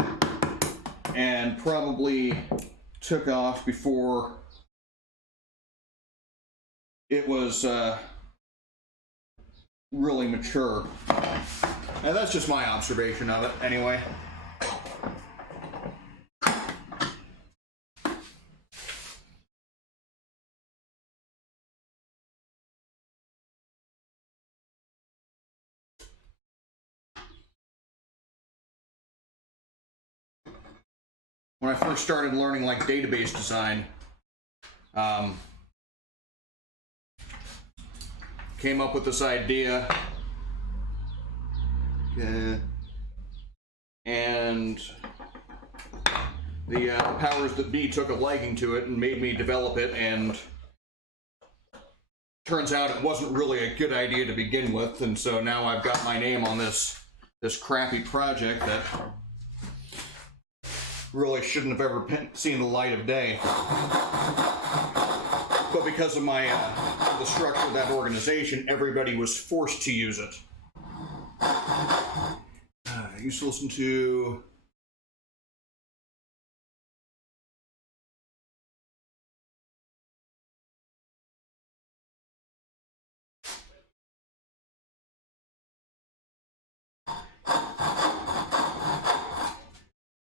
And probably took off before it was really mature. And that's just my observation of it, anyway. When I first started learning like database design, came up with this idea, and the powers that be took a liking to it and made me develop it, and turns out it wasn't really a good idea to begin with, and so now I've got my name on this crappy project that really shouldn't have ever seen the light of day. but because of my the structure of that organization, everybody was forced to use it. I used to listen to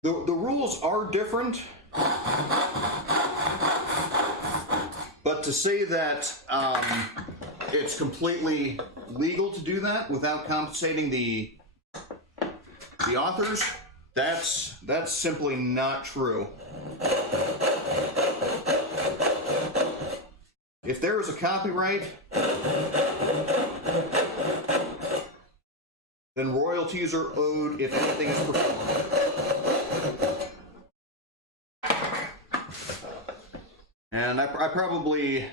the rules are different, but to say that it's completely legal to do that without compensating the authors, that's simply not true. If there is a copyright, then royalties are owed if anything is performed. And I probably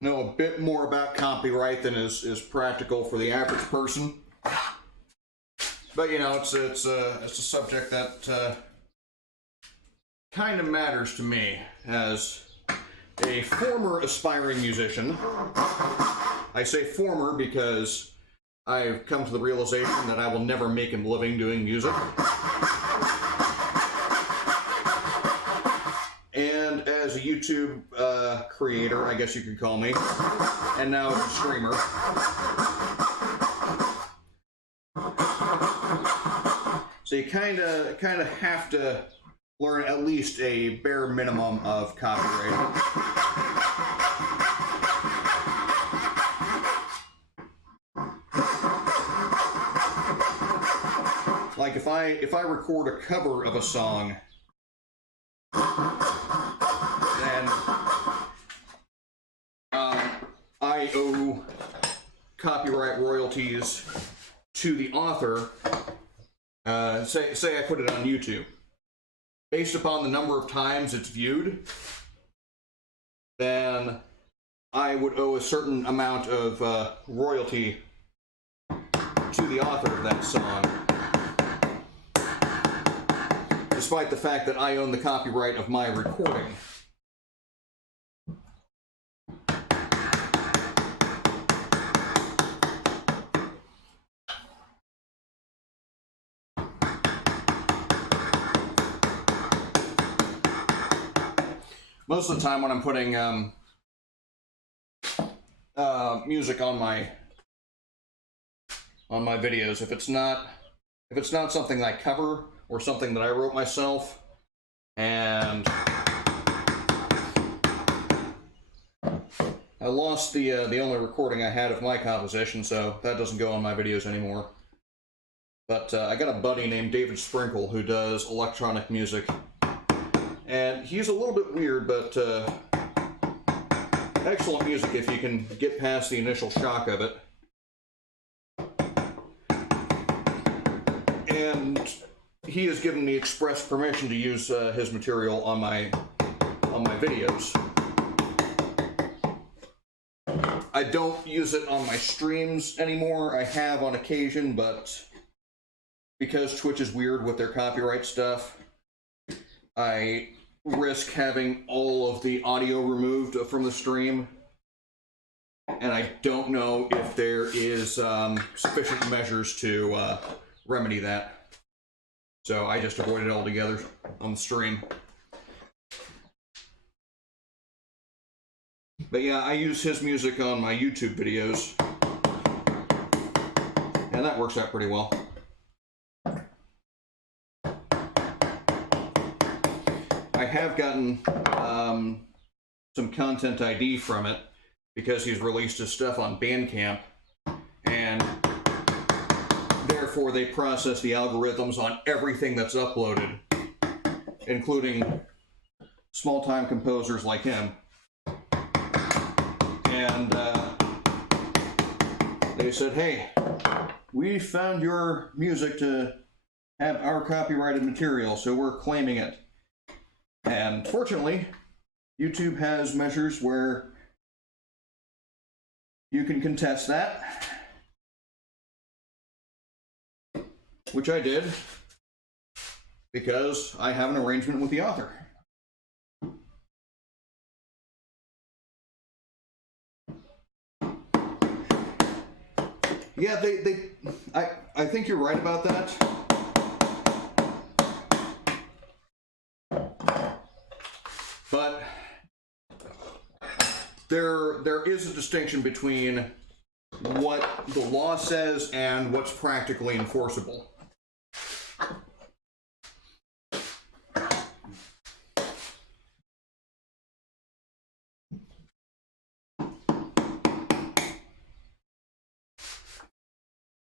know a bit more about copyright than is practical for the average person. But you know, it's a subject that kind of matters to me as a former aspiring musician. I say former because I've come to the realization that I will never make a living doing music. And as a YouTube creator, I guess you could call me, and now as a streamer. So you kind of have to learn at least a bare minimum of copyright. Like if I record a cover of a song, then I owe copyright royalties to the author. Say I put it on YouTube. Based upon the number of times it's viewed, then I would owe a certain amount of royalty to the author of that song, despite the fact that I own the copyright of my recording. Most of the time when I'm putting music on my videos, if it's not something I cover or something that I wrote myself, and I lost the only recording I had of my composition, so that doesn't go on my videos anymore. But I got a buddy named David Sprinkle who does electronic music. And he's a little bit weird, but excellent music if you can get past the initial shock of it. And he has given me express permission to use his material on my videos. I don't use it on my streams anymore. I have on occasion, but because Twitch is weird with their copyright stuff, I risk having all of the audio removed from the stream, and I don't know if there is sufficient measures to remedy that. So I just avoid it altogether on the stream. But yeah, I use his music on my YouTube videos, and that works out pretty well. I have gotten some content ID from it because he's released his stuff on Bandcamp, and therefore they process the algorithms on everything that's uploaded, including small-time composers like him. And they said, hey, we found your music to have our copyrighted material, so we're claiming it. And fortunately, YouTube has measures where you can contest that, which I did because I have an arrangement with the author. Yeah, I think you're right about that. But there is a distinction between what the law says and what's practically enforceable.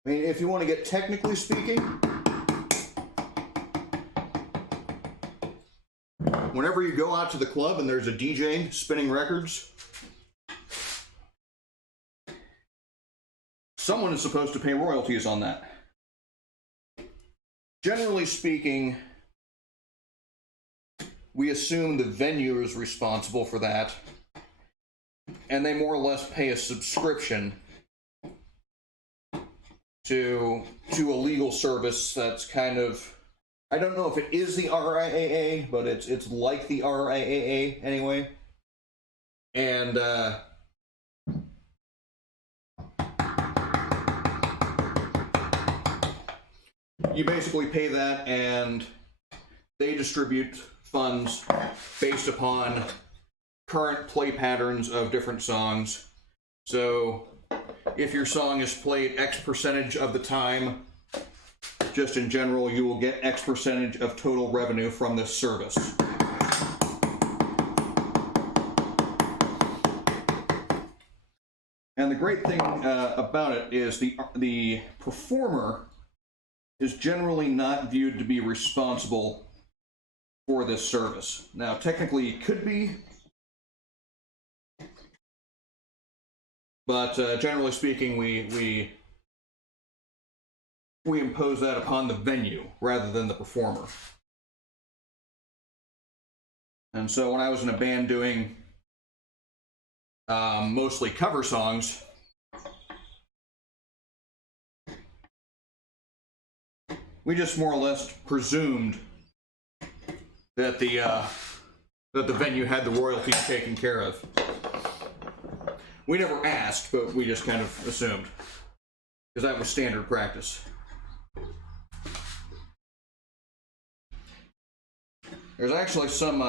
I mean, if you want to get technically speaking, whenever you go out to the club and there's a DJ spinning records, someone is supposed to pay royalties on that. Generally speaking, we assume the venue is responsible for that, and they more or less pay a subscription to a legal service that's kind of, I don't know if it is the RIAA, but it's like the RIAA anyway. And you basically pay that, and they distribute funds based upon current play patterns of different songs. So if your song is played X percentage of the time, just in general, you will get X percentage of total revenue from this service. And the great thing about it is the performer is generally not viewed to be responsible for this service. Now, technically, it could be, but generally speaking, we impose that upon the venue rather than the performer. And so when I was in a band doing mostly cover songs, we just more or less presumed that the venue had the royalties taken care of. We never asked, but we just kind of assumed, because that was standard practice. There's actually some,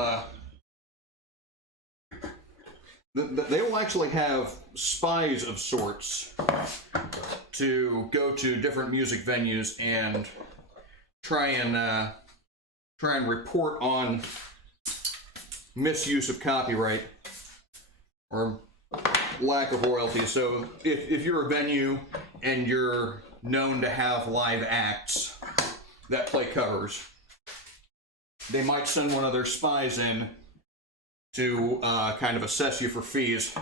they will actually have spies of sorts to go to different music venues and try and report on misuse of copyright or lack of royalty. So if you're a venue and you're known to have live acts that play covers, they might send one of their spies in to kind of assess you for fees.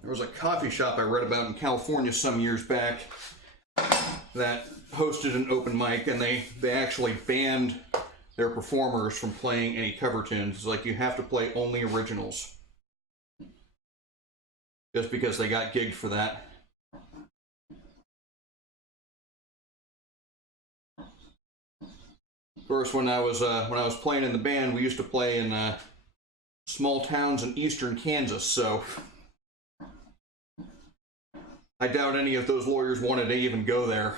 There was a coffee shop I read about in California some years back that hosted an open mic, and they actually banned their performers from playing any cover tunes. It's like, you have to play only originals, just because they got gigged for that. Of course, when I was playing in the band, we used to play in small towns in eastern Kansas, so I doubt any of those lawyers wanted to even go there.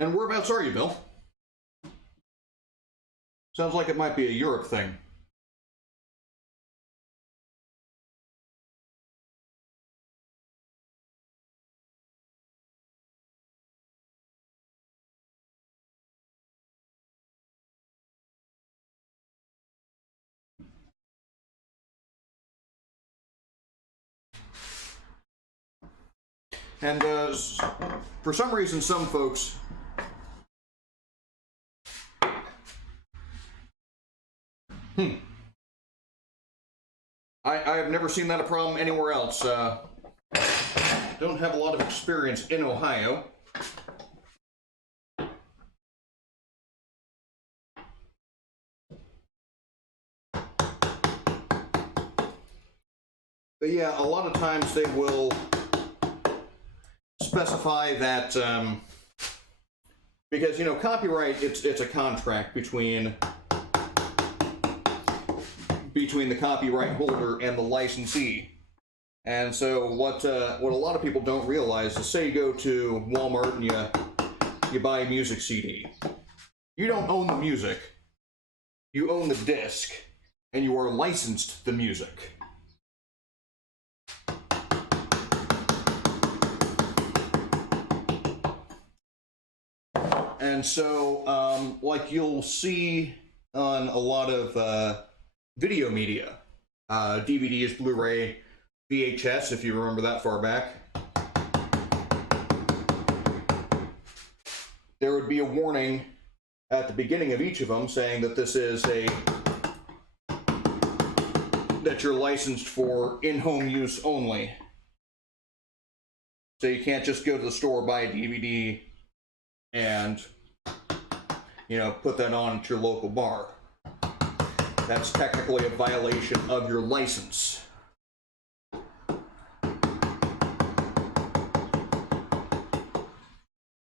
And whereabouts are you, Bill? Sounds like it might be a Europe thing. And for some reason, some folks I have never seen that a problem anywhere else. Don't have a lot of experience in Ohio. But yeah, a lot of times they will specify that, because, you know, copyright, it's a contract between the copyright holder and the licensee. And so what a lot of people don't realize is, say you go to Walmart and you buy a music CD. You don't own the music. You own the disc, and you are licensed the music. And so, like you'll see on a lot of video media, DVDs, Blu-ray, VHS, if you remember that far back, there would be a warning at the beginning of each of them saying that this is that you're licensed for in-home use only. So you can't just go to the store, buy a DVD, and, you know, put that on at your local bar. That's technically a violation of your license.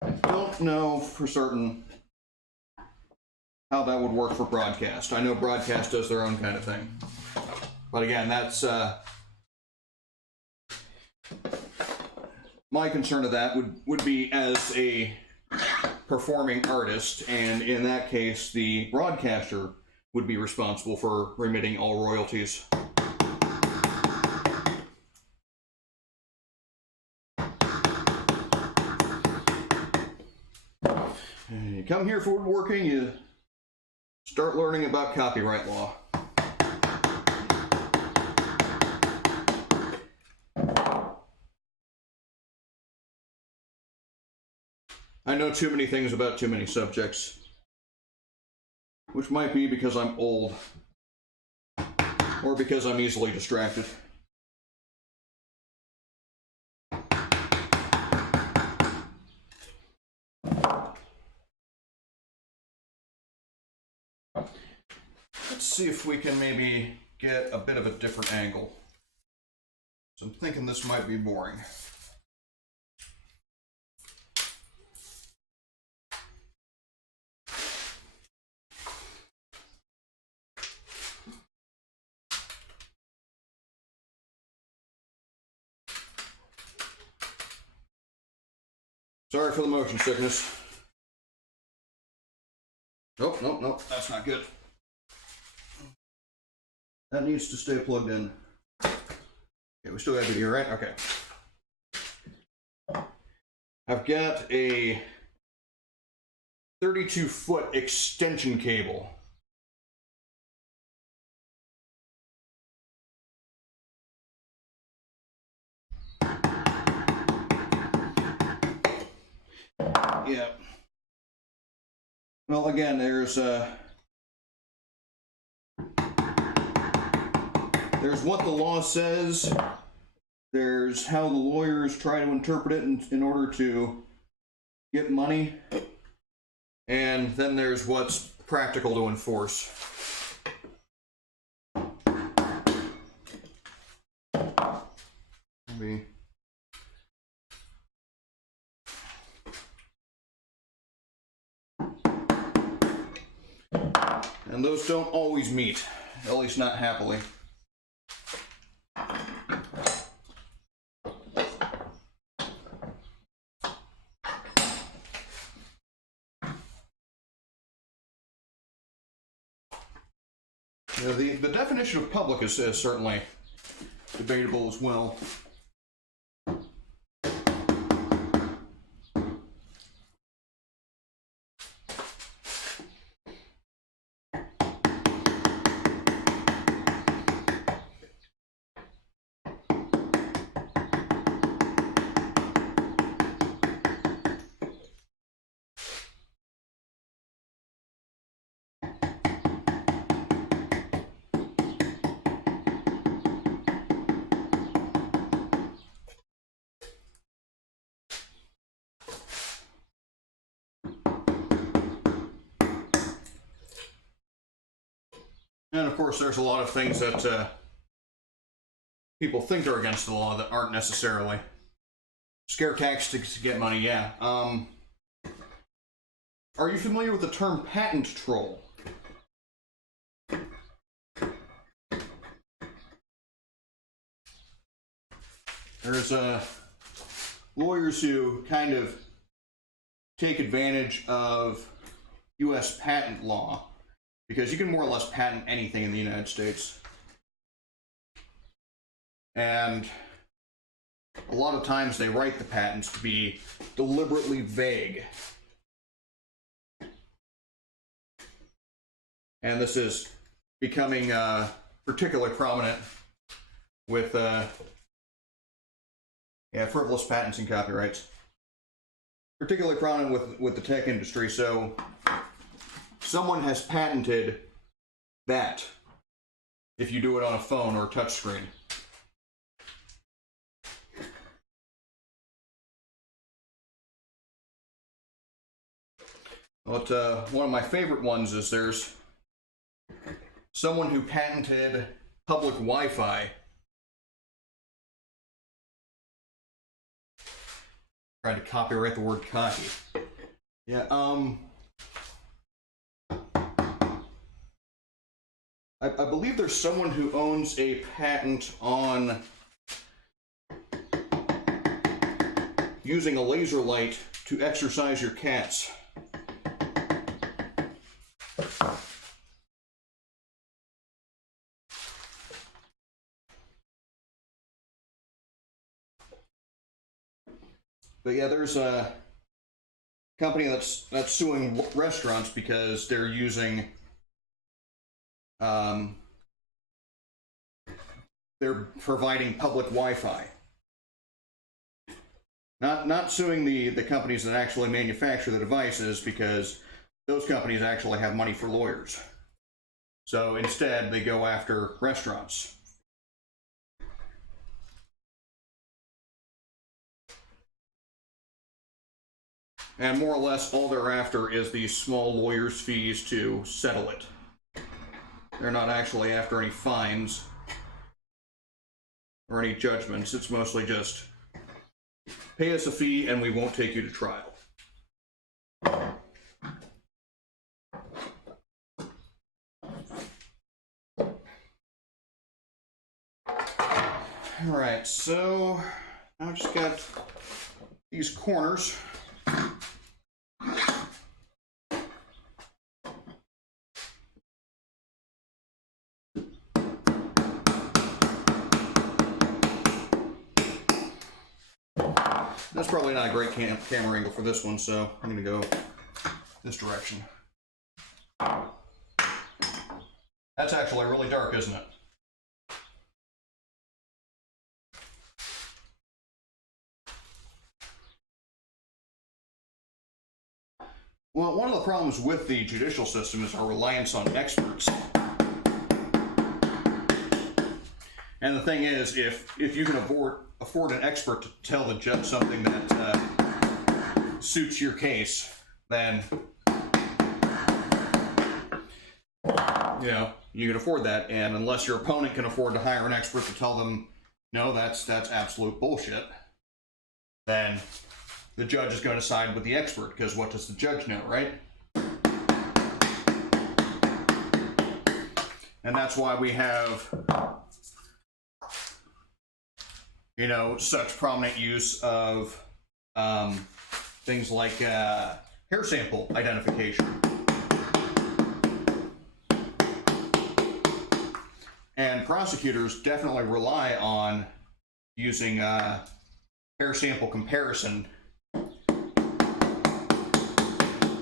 I don't know for certain how that would work for broadcast. I know broadcast does their own kind of thing. But again, that's my concern of that would be as a performing artist, and in that case, the broadcaster would be responsible for remitting all royalties. You come here for woodworking, you start learning about copyright law. I know too many things about too many subjects, which might be because I'm old, or because I'm easily distracted. Let's see if we can maybe get a bit of a different angle. So I'm thinking this might be boring. Sorry for the motion sickness. Nope, nope, nope, that's not good. That needs to stay plugged in. Okay, we still got video, right? Okay. I've got a 32-foot extension cable. Yeah. Well, again, there's what the law says, there's how the lawyers try to interpret it in order to get money, and then there's what's practical to enforce. Maybe. And those don't always meet, at least not happily. You know, the definition of public is certainly debatable as well. And of course, there's a lot of things that people think are against the law that aren't necessarily. Scare tactics to get money, yeah. Are you familiar with the term patent troll? There's lawyers who kind of take advantage of U.S. patent law, because you can more or less patent anything in the United States. And a lot of times they write the patents to be deliberately vague. And this is becoming particularly prominent with frivolous patents and copyrights. Particularly prominent with the tech industry. So someone has patented that if you do it on a phone or a touchscreen. But one of my favorite ones is there's someone who patented public Wi-Fi. Tried to copyright the word cocky. Yeah, I believe there's someone who owns a patent on using a laser light to exercise your cats. But yeah, there's a company that's suing restaurants because they're using they're providing public Wi-Fi. Not suing the companies that actually manufacture the devices, because those companies actually have money for lawyers. So instead, they go after restaurants. And more or less, all they're after is these small lawyers' fees to settle it. They're not actually after any fines or any judgments. It's mostly just pay us a fee and we won't take you to trial. All right, so I've just got these corners. That's probably not a great camera angle for this one, so I'm going to go this direction. That's actually really dark, isn't it? Well, one of the problems with the judicial system is our reliance on experts. And the thing is, if you can afford an expert to tell the judge something that suits your case, then you can afford that. And unless your opponent can afford to hire an expert to tell them, no, that's absolute bullshit, then the judge is going to side with the expert, because what does the judge know, right? And that's why we have such prominent use of things like hair sample identification. And prosecutors definitely rely on using hair sample comparison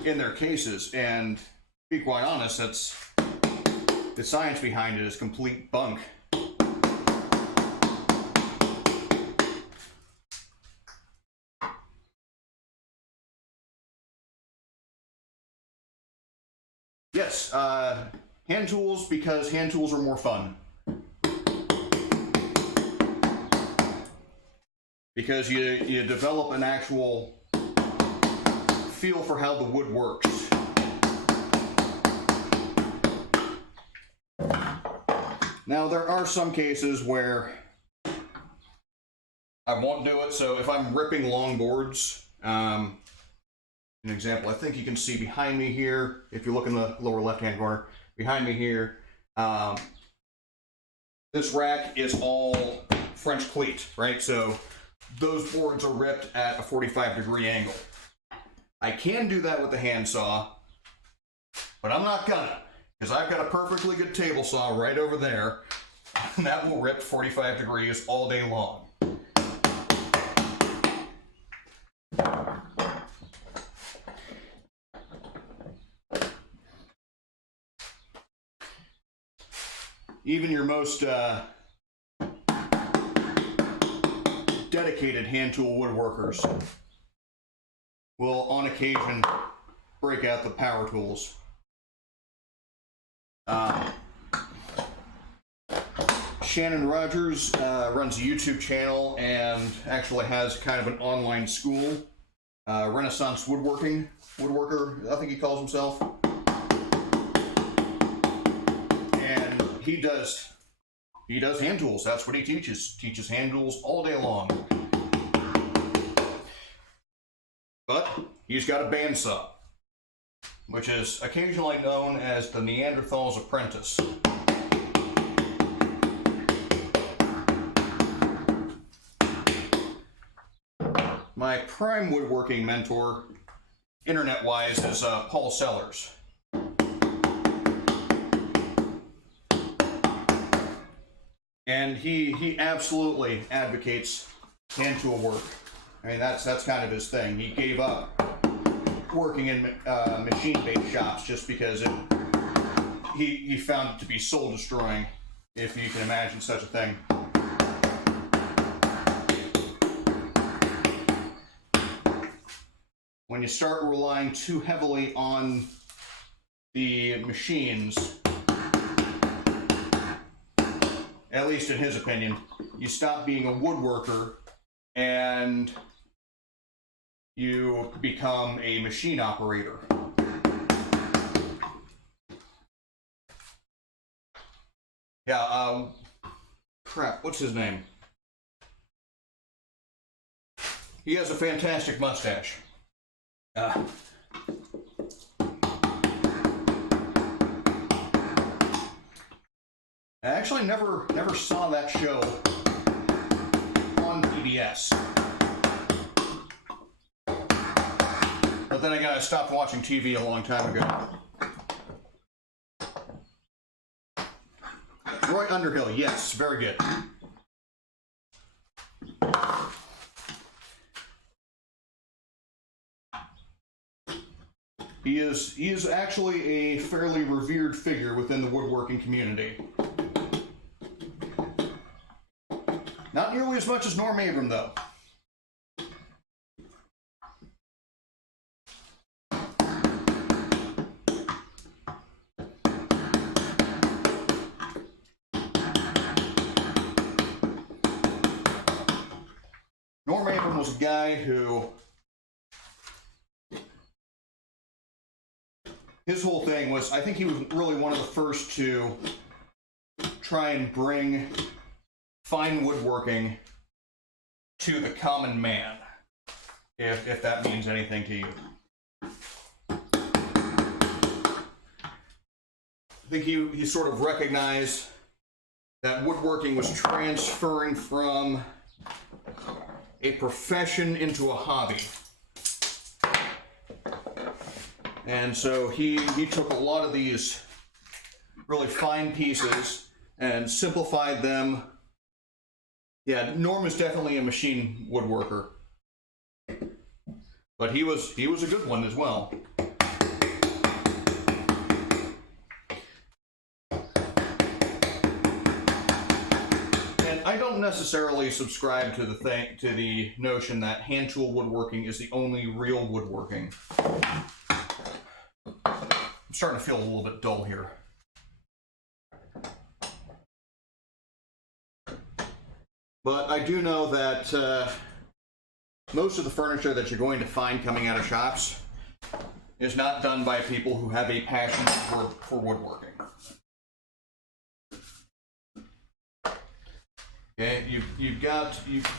in their cases. And to be quite honest, the science behind it is complete bunk. Yes, hand tools, because hand tools are more fun. Because you develop an actual feel for how the wood works. Now, there are some cases where I won't do it. So if I'm ripping long boards, an example, I think you can see behind me here, if you look in the lower left-hand corner, behind me here, this rack is all French cleat, right? So those boards are ripped at a 45-degree angle. I can do that with the handsaw, but I'm not gonna, because I've got a perfectly good table saw right over there, and that will rip 45 degrees all day long. Even your most dedicated hand tool woodworkers will, on occasion, break out the power tools. Shannon Rogers runs a YouTube channel and actually has kind of an online school, Renaissance Woodworker, I think he calls himself. And he does hand tools. That's what he teaches. Teaches hand tools all day long. But he's got a bandsaw, which is occasionally known as the Neanderthal's apprentice. My prime woodworking mentor, internet-wise, is Paul Sellers. And he absolutely advocates hand tool work. I mean, that's kind of his thing. He gave up working in machine-based shops just because he found it to be soul-destroying, if you can imagine such a thing. When you start relying too heavily on the machines, at least in his opinion, you stop being a woodworker and you become a machine operator. Yeah, crap, what's his name? He has a fantastic mustache. I actually never saw that show on PBS. But then again, I stopped watching TV a long time ago. Roy Underhill, yes, very good. He is actually a fairly revered figure within the woodworking community. Not nearly as much as Norm Abram, though. Norm Abram was a guy who, his whole thing was, I think he was really one of the first to try and bring fine woodworking to the common man, if that means anything to you. I think he sort of recognized that woodworking was transferring from a profession into a hobby. And so he took a lot of these really fine pieces and simplified them. Yeah, Norm is definitely a machine woodworker, but he was a good one as well. And I don't necessarily subscribe to the notion that hand tool woodworking is the only real woodworking. I'm starting to feel a little bit dull here. But I do know that most of the furniture that you're going to find coming out of shops is not done by people who have a passion for woodworking. Okay, you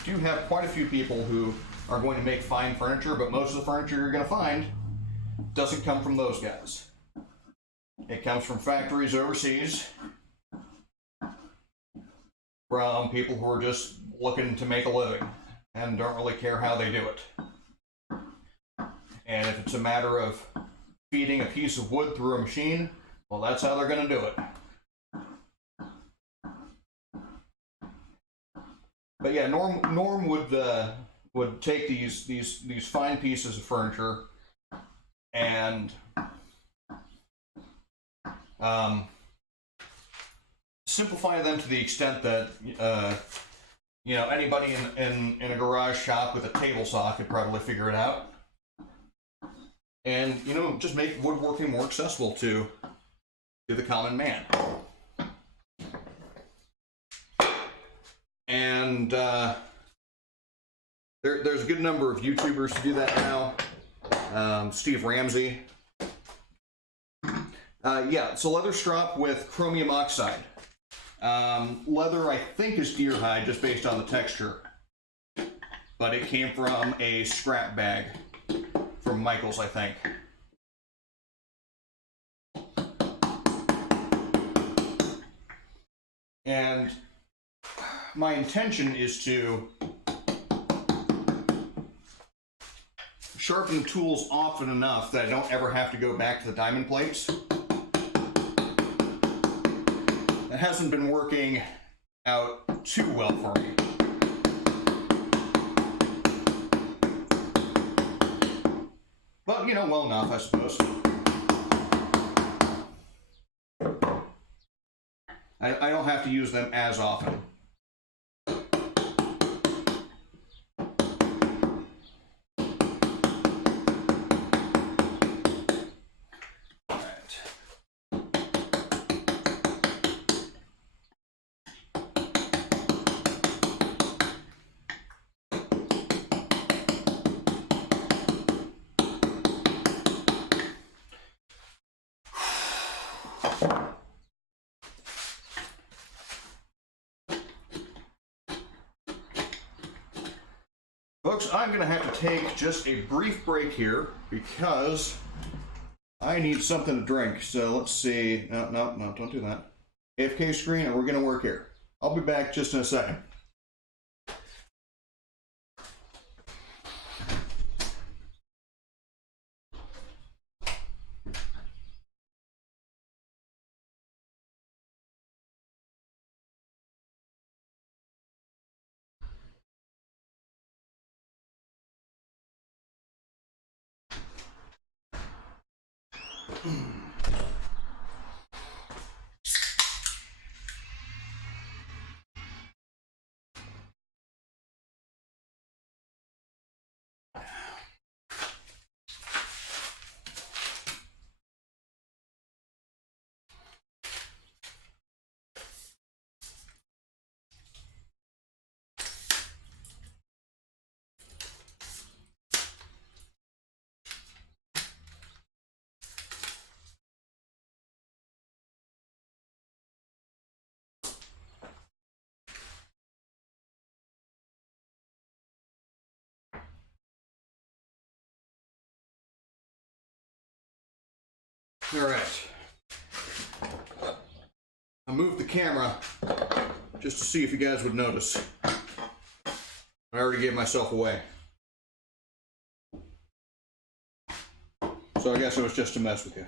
do have quite a few people who are going to make fine furniture, but most of the furniture you're going to find doesn't come from those guys. It comes from factories overseas, from people who are just looking to make a living and don't really care how they do it. And if it's a matter of feeding a piece of wood through a machine, well, that's how they're going to do it. But yeah, Norm would take these fine pieces of furniture and simplify them to the extent that you know, anybody in a garage shop with a table saw could probably figure it out. And, you know, just make woodworking more accessible to the common man. And there's a good number of YouTubers who do that now. Steve Ramsey. Yeah, it's a leather strop with chromium oxide. Leather, I think, is deer hide just based on the texture. But it came from a scrap bag from Michael's, I think. And my intention is to sharpen the tools often enough that I don't ever have to go back to the diamond plates. It hasn't been working out too well for me. But, you know, well enough, I suppose. I don't have to use them as often. Folks, I'm going to have to take just a brief break here because I need something to drink. So let's see. No, don't do that. AFK screen, and we're going to work here. I'll be back just in a second. All right. I moved the camera just to see if you guys would notice. I already gave myself away. So I guess it was just to mess with you.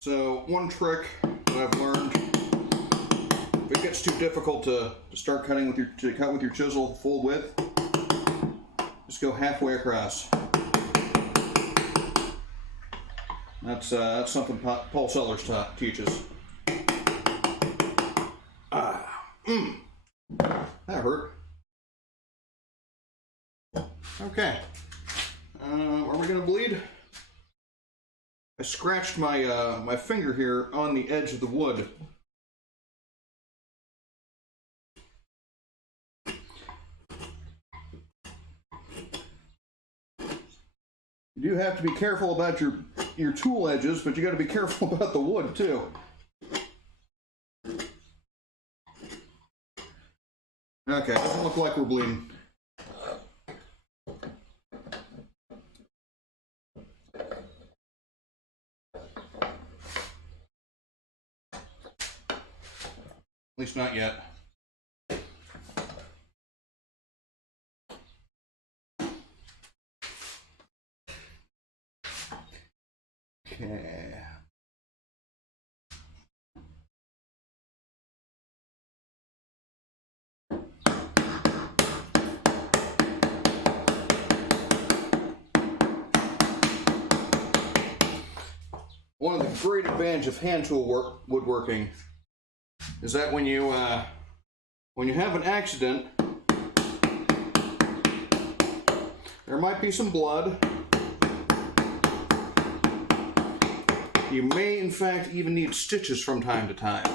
So one trick that I've learned, if it gets too difficult to start cutting with your chisel full width, just go halfway across. That's something Paul Sellers teaches. That hurt. Okay. Are we gonna bleed? I scratched my my finger here on the edge of the wood. You do have to be careful about your tool edges, but you got to be careful about the wood too. Okay, doesn't look like we're bleeding. At least not yet. Okay. One of the great advantages of hand tool woodworking is that when you have an accident, there might be some blood. You may, in fact, even need stitches from time to time.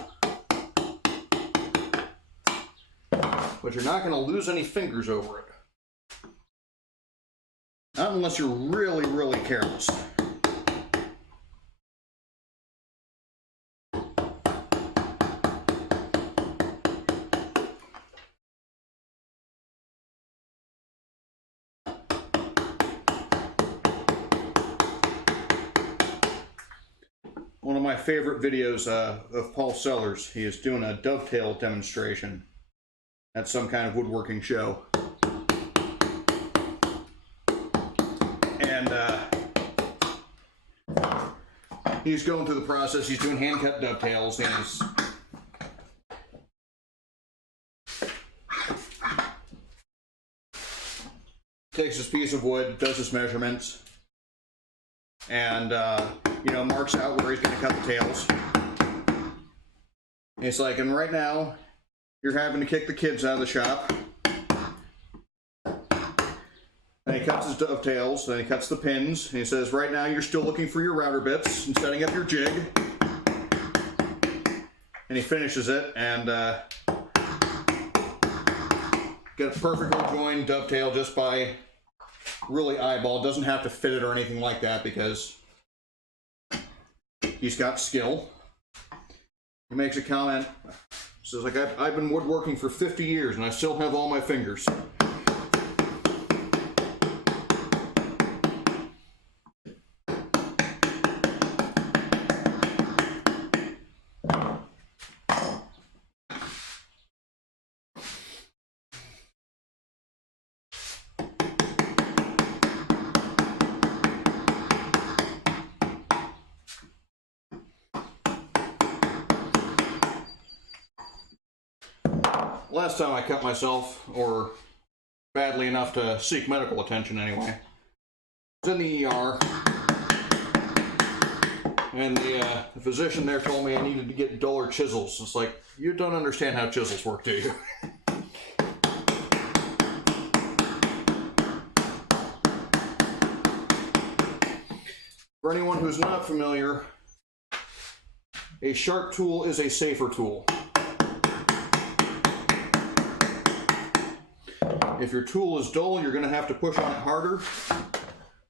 But you're not going to lose any fingers over it. Not unless you're really, really careless. One of my favorite videos of Paul Sellers, he is doing a dovetail demonstration at some kind of woodworking show. And he's going through the process, he's doing hand-cut dovetails, and he's takes this piece of wood, does his measurements, and you know, marks out where he's going to cut the tails. And it's like, and right now, you're having to kick the kids out of the shop. Then he cuts his dovetails, then he cuts the pins, and he says, right now you're still looking for your router bits and setting up your jig. And he finishes it, and get a perfectly joined dovetail just by really eyeball. Doesn't have to fit it or anything like that because he's got skill. He makes a comment, says, like, I've been woodworking for 50 years and I still have all my fingers. Last time I cut myself, or badly enough to seek medical attention anyway, was in the ER, and the physician there told me I needed to get duller chisels. It's like, you don't understand how chisels work, do you? For anyone who's not familiar, a sharp tool is a safer tool. If your tool is dull, you're going to have to push on it harder,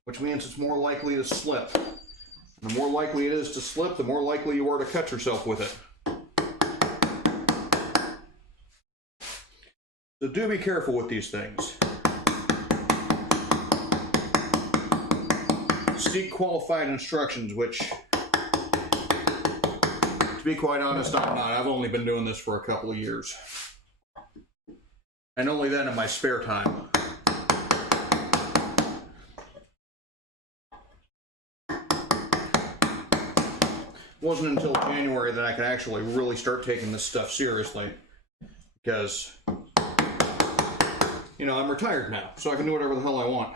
which means it's more likely to slip. And the more likely it is to slip, the more likely you are to cut yourself with it. So do be careful with these things. Seek qualified instructions, which, to be quite honest, I'm not. I've only been doing this for a couple of years. And only then in my spare time. It wasn't until January that I could actually really start taking this stuff seriously. Because, you know, I'm retired now, so I can do whatever the hell I want.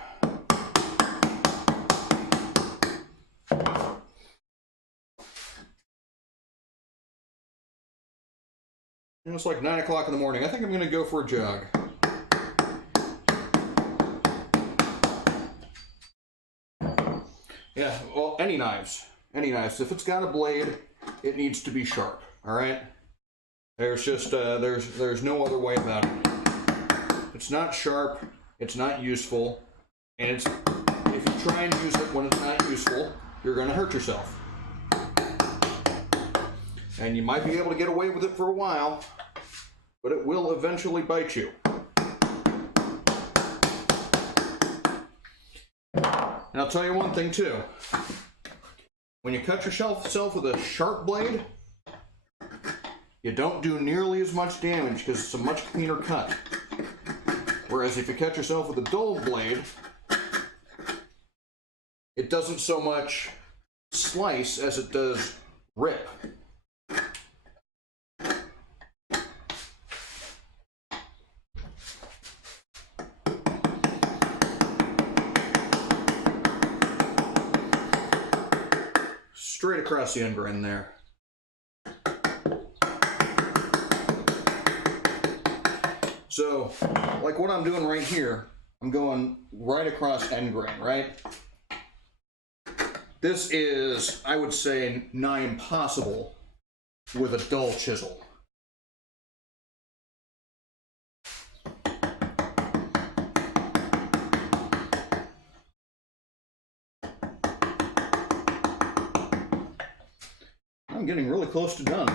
You know, it's like 9 o'clock in the morning. I think I'm going to go for a jog. Yeah, well, any knives. Any knives. If it's got a blade, it needs to be sharp, all right? There's just, there's no other way about it. It's not sharp, it's not useful, and it's, if you try and use it useful, you're going to hurt yourself. And you might be able to get away with it for a while, but it will eventually bite you. And I'll tell you one thing too. When you cut yourself with a sharp blade, you don't do nearly as much damage because it's a much cleaner cut. Whereas if you cut yourself with a dull blade, it doesn't so much slice as it does rip. Straight across the end grain there. So, like what I'm doing right here, I'm going right across end grain, right? This is, I would say, nigh impossible with a dull chisel. I'm getting really close to done.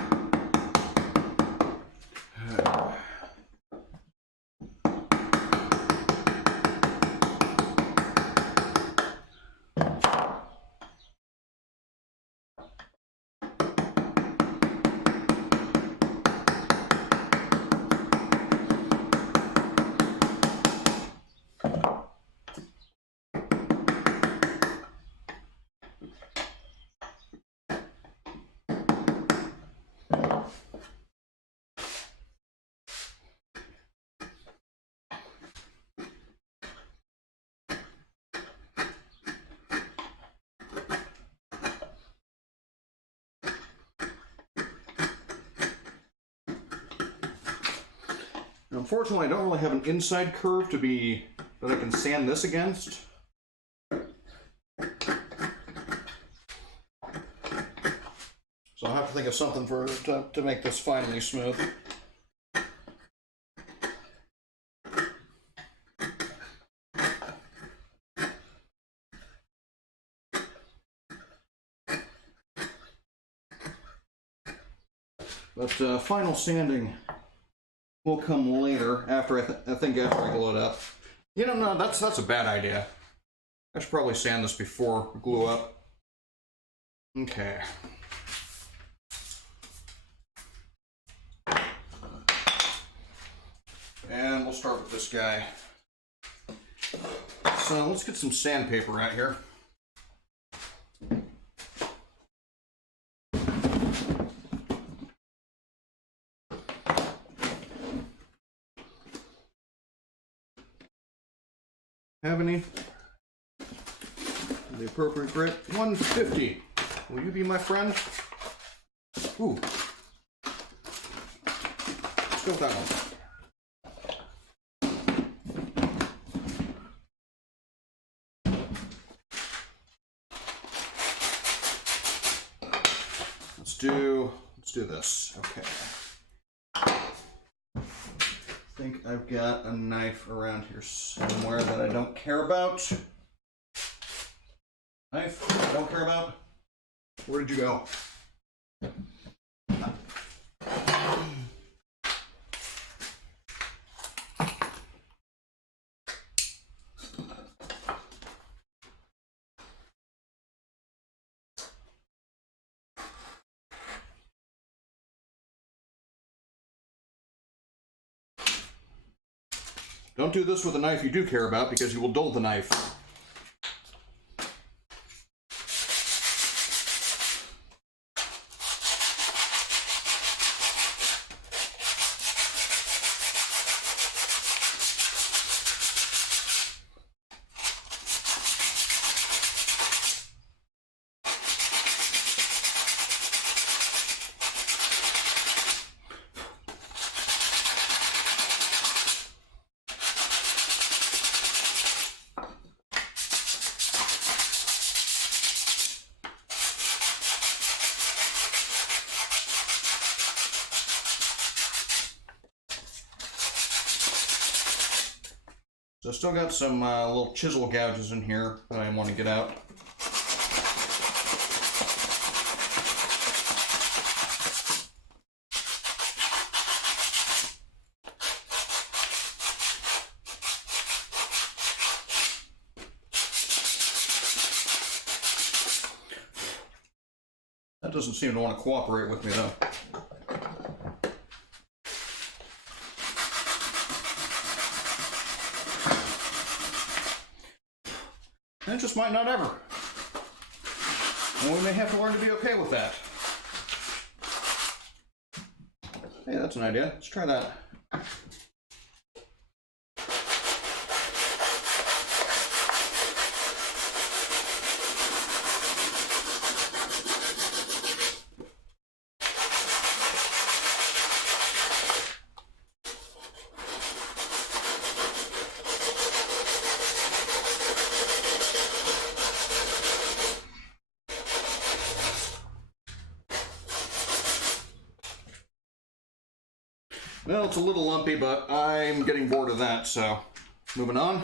Unfortunately, I don't really have an inside curve that I can sand this against. So I'll have to think of something to make this finally smooth. But final sanding will come later, after I think after I glue it up. You know, no, that's a bad idea. I should probably sand this before glue up. Okay. And we'll start with this guy. So let's get some sandpaper out here. Have any? The appropriate grit. 150. Will you be my friend? Ooh. Let's go with that one. Let's do this. Okay. I think I've got a knife around here somewhere that I don't care about. Knife I don't care about? Where did you go? Don't do this with a knife you do care about because you will dull the knife. So I still got some little chisel gouges in here that I want to get out. doesn't seem to want to cooperate with me though. And it just might not ever. And we may have to learn to be okay with that. Hey, that's an idea. Let's try that. Well, it's a little lumpy, but I'm getting bored of that, so moving on.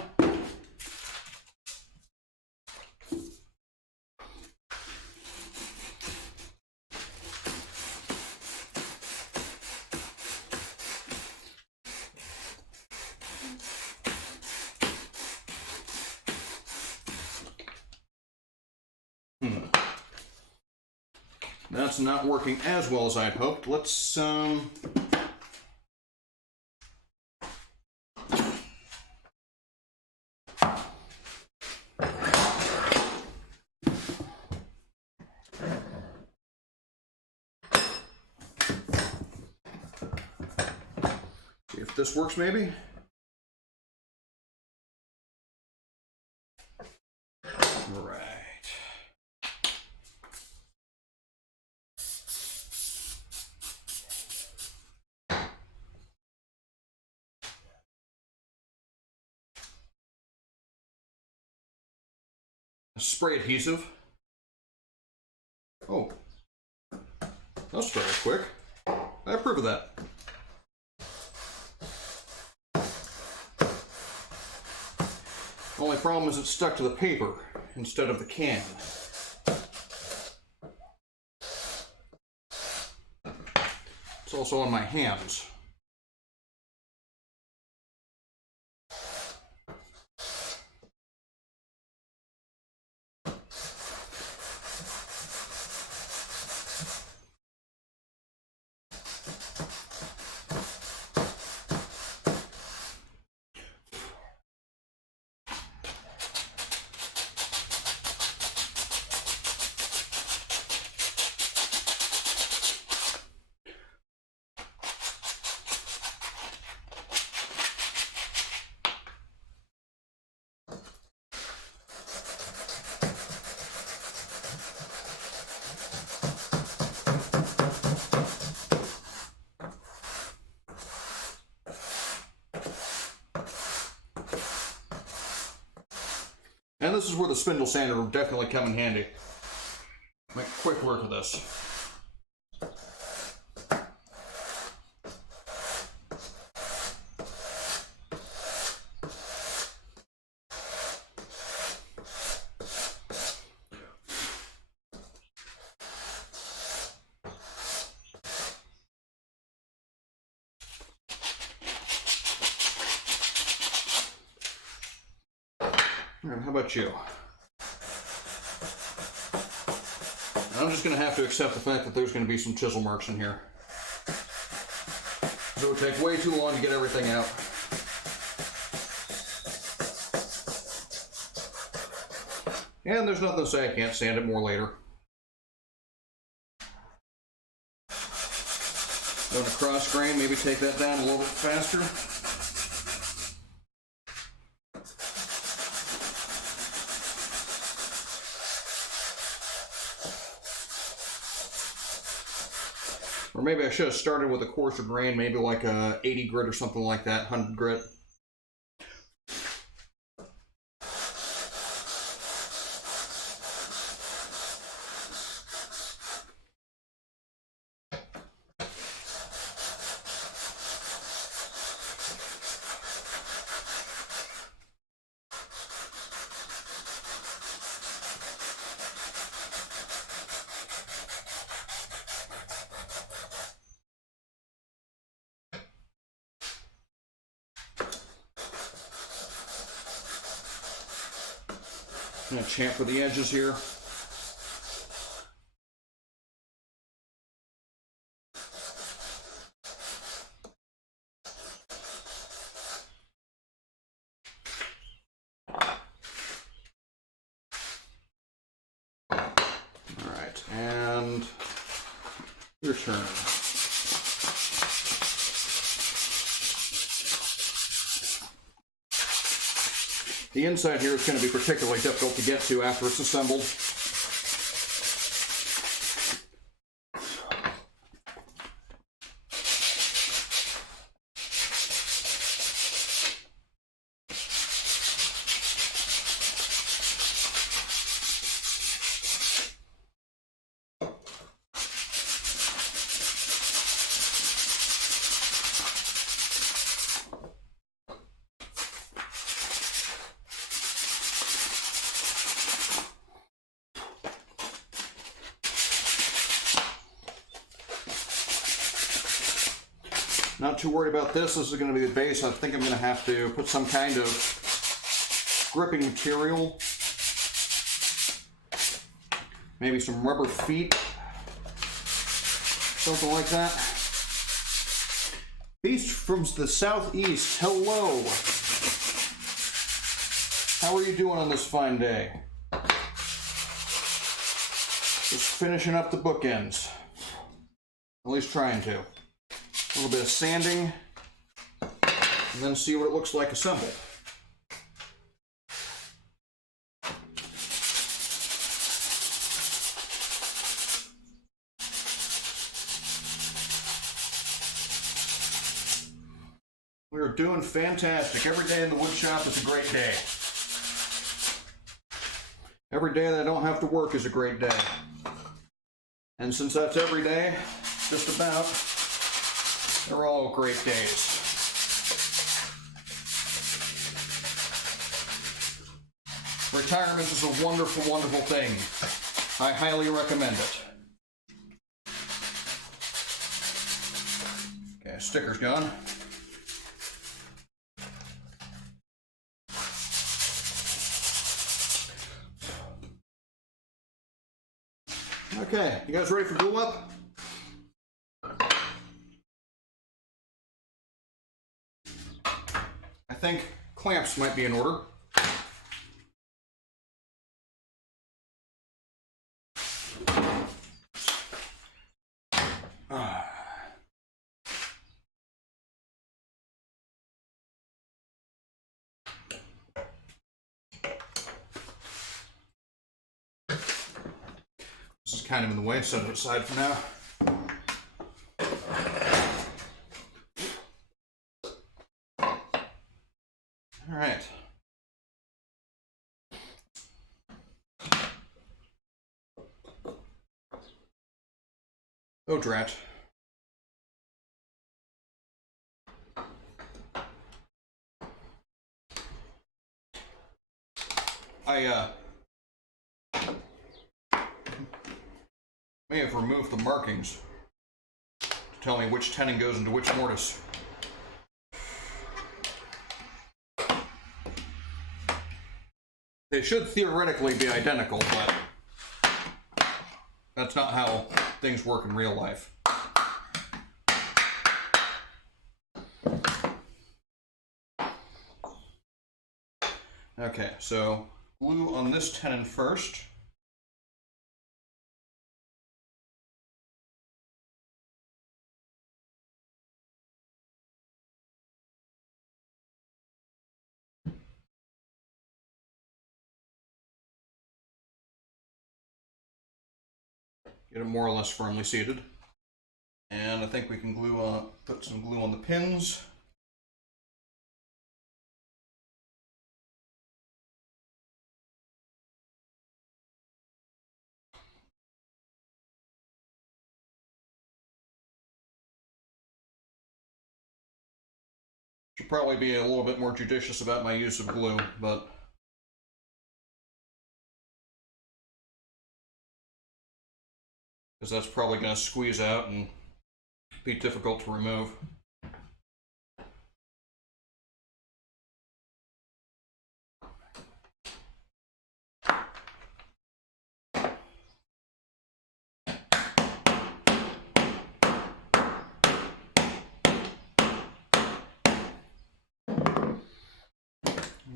That's not working as well as I'd hoped. Let's see if this works maybe. Right. Spray adhesive. Oh, that's fairly quick. I approve of that. Only problem is it's stuck to the paper instead of the can. It's also on my hands. And this is where the spindle sander will definitely come in handy. Make quick work of this. How about you? I'm just going to have to accept the fact that there's going to be some chisel marks in here. So it would take way too long to get everything out. And there's nothing to say I can't sand it more later. Going to cross grain, maybe take that down a little bit faster. Or maybe I should have started with a coarser grain, maybe like a 80 grit or something like that, 100 grit. I'm going to chamfer the edges here. your turn. The inside here is going to be particularly difficult to get to after it's assembled. Not too worried about this. This is going to be the base. I think I'm going to have to put some kind of gripping material. Maybe some rubber feet. Something like that. Beast from the southeast. Hello. How are you doing on this fine day? Just finishing up the bookends. At least trying to. A little bit of sanding, and then see what it looks like assembled. We are doing fantastic. Every day in the wood shop is a great day. Every day that I don't have to work is a great day. And since that's every day, just about, they're all great days. Retirement is a wonderful, wonderful thing. I highly recommend it. Okay, sticker's gone. Okay, you guys ready for glue up? I think clamps might be in order. This is kind of in the way, set it aside for now. All right. Oh, drat. I may have removed the markings to tell me which tenon goes into which mortise. They should theoretically be identical, but that's not how things work in real life. Okay, so glue on this tenon first. Get it more or less firmly seated. And I think we can put some glue on the pins. Should probably be a little bit more judicious about my use of glue, but because that's probably going to squeeze out and be difficult to remove.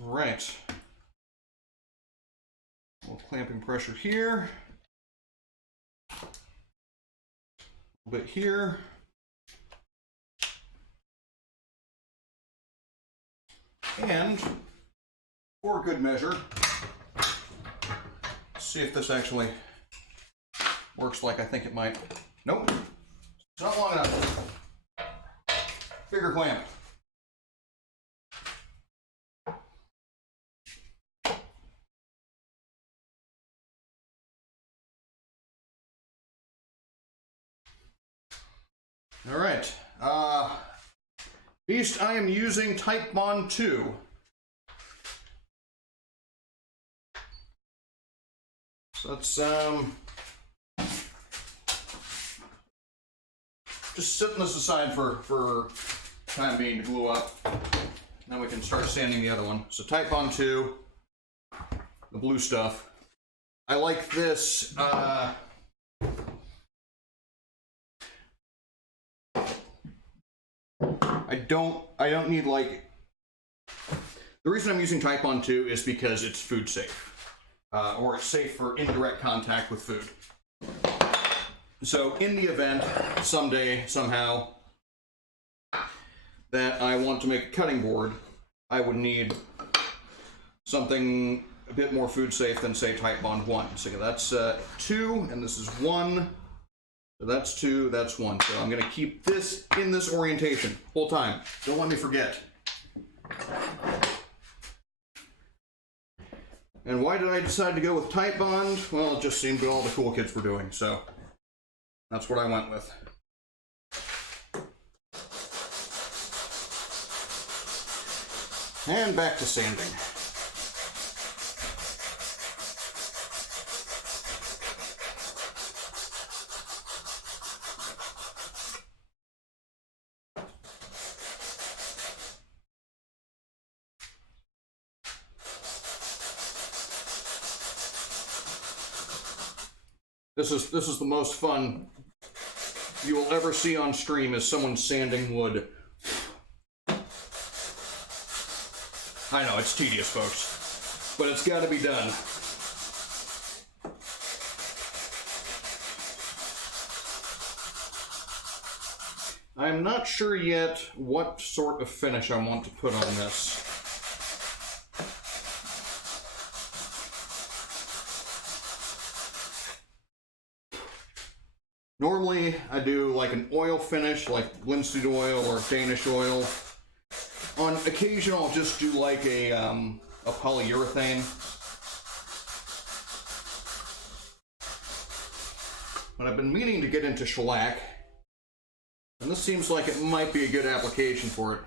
Right. A little clamping pressure here. A bit here. And for good measure, see if this actually works like I think it might. Nope, it's not long enough. Bigger clamp. All right, Beast, I am using Type Bond 2. So let's just setting this aside for time being to glue up. Now we can start sanding the other one. So Type Bond 2, the blue stuff. I like this. I don't need like. The reason I'm using Type Bond 2 is because it's food safe, or it's safe for indirect contact with food. So in the event, someday, somehow, that I want to make a cutting board, I would need something a bit more food safe than, say, Type Bond 1. So that's 2, and this is 1. So that's 2, that's 1. So I'm going to keep this in this orientation whole time. Don't let me forget. And why did I decide to go with Type Bond? Well, it just seemed what all the cool kids were doing, so that's what I went with. And back to sanding. This is the most fun you will ever see on stream, is someone sanding wood. I know, it's tedious, folks, but it's got to be done. I'm not sure yet what sort of finish I want to put on this. Normally, I do like an oil finish, like linseed oil or Danish oil. On occasion, I'll just do like a polyurethane. But I've been meaning to get into shellac, and this seems like it might be a good application for it.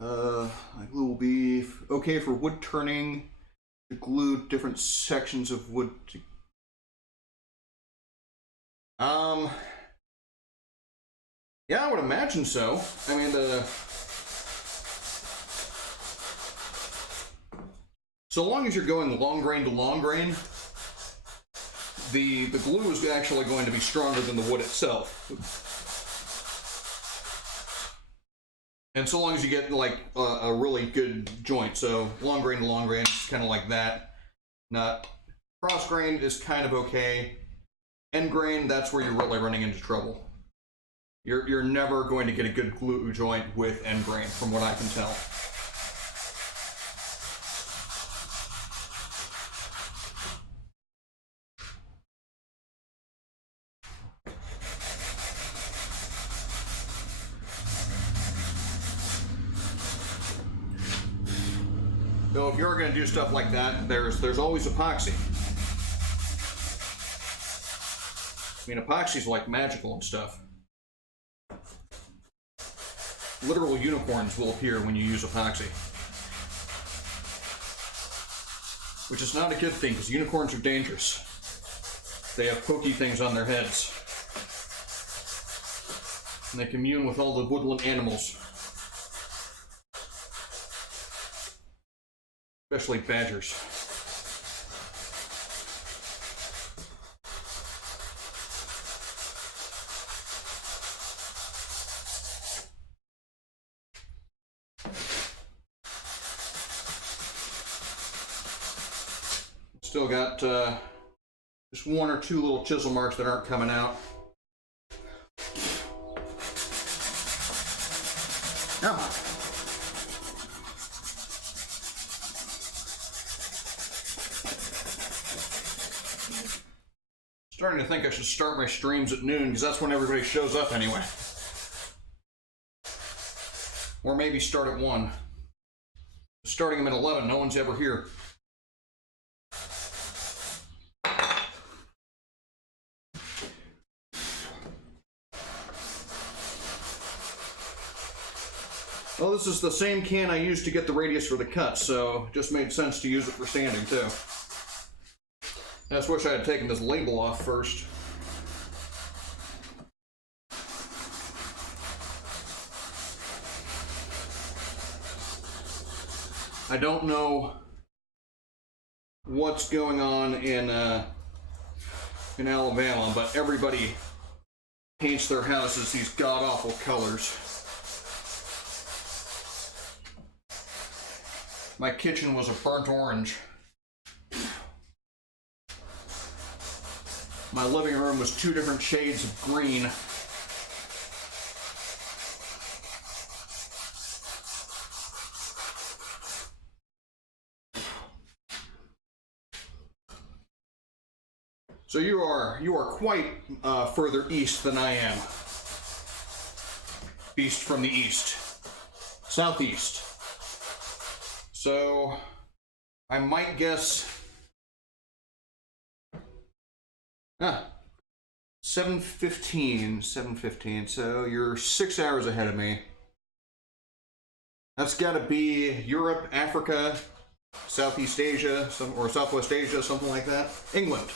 My glue will be okay for wood turning. To glue different sections of wood to... Yeah, I would imagine so. I mean, so long as you're going long grain to long grain, the glue is actually going to be stronger than the wood itself. And so long as you get like a really good joint, so long grain to long grain, it's kind of like that. Not cross grain is kind of okay. End grain, that's where you're really running into trouble. You're never going to get a good glue joint with end grain, from what I can tell. So if you're going to do stuff like that, there's always epoxy. I mean, epoxy's like magical and stuff. Literal unicorns will appear when you use epoxy. Which is not a good thing, because unicorns are dangerous. They have pokey things on their heads. And they commune with all the woodland animals. Especially badgers. Still got just one or two little chisel marks that aren't coming out. Ah. Starting to think I should start my streams at noon because that's when everybody shows up anyway. Or maybe start at 1. Starting them at 11, no one's ever here. Well, this is the same can I used to get the radius for the cut, so it just made sense to use it for sanding too. I just wish I had taken this label off first. I don't know what's going on in Alabama, but everybody paints their houses these god-awful colors. My kitchen was a burnt orange. My living room was 2 different shades of green. So you are quite further east than I am. Beast from the east. Southeast. So I might guess 7:15, so you're 6 hours ahead of me. That's got to be Europe, Africa, Southeast Asia, or Southwest Asia, something like that. England.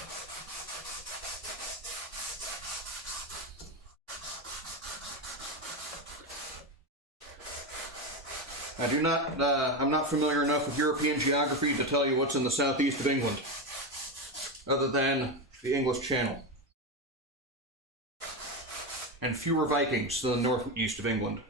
I'm not familiar enough with European geography to tell you what's in the southeast of England, other than the English Channel. And fewer Vikings than the northeast of England.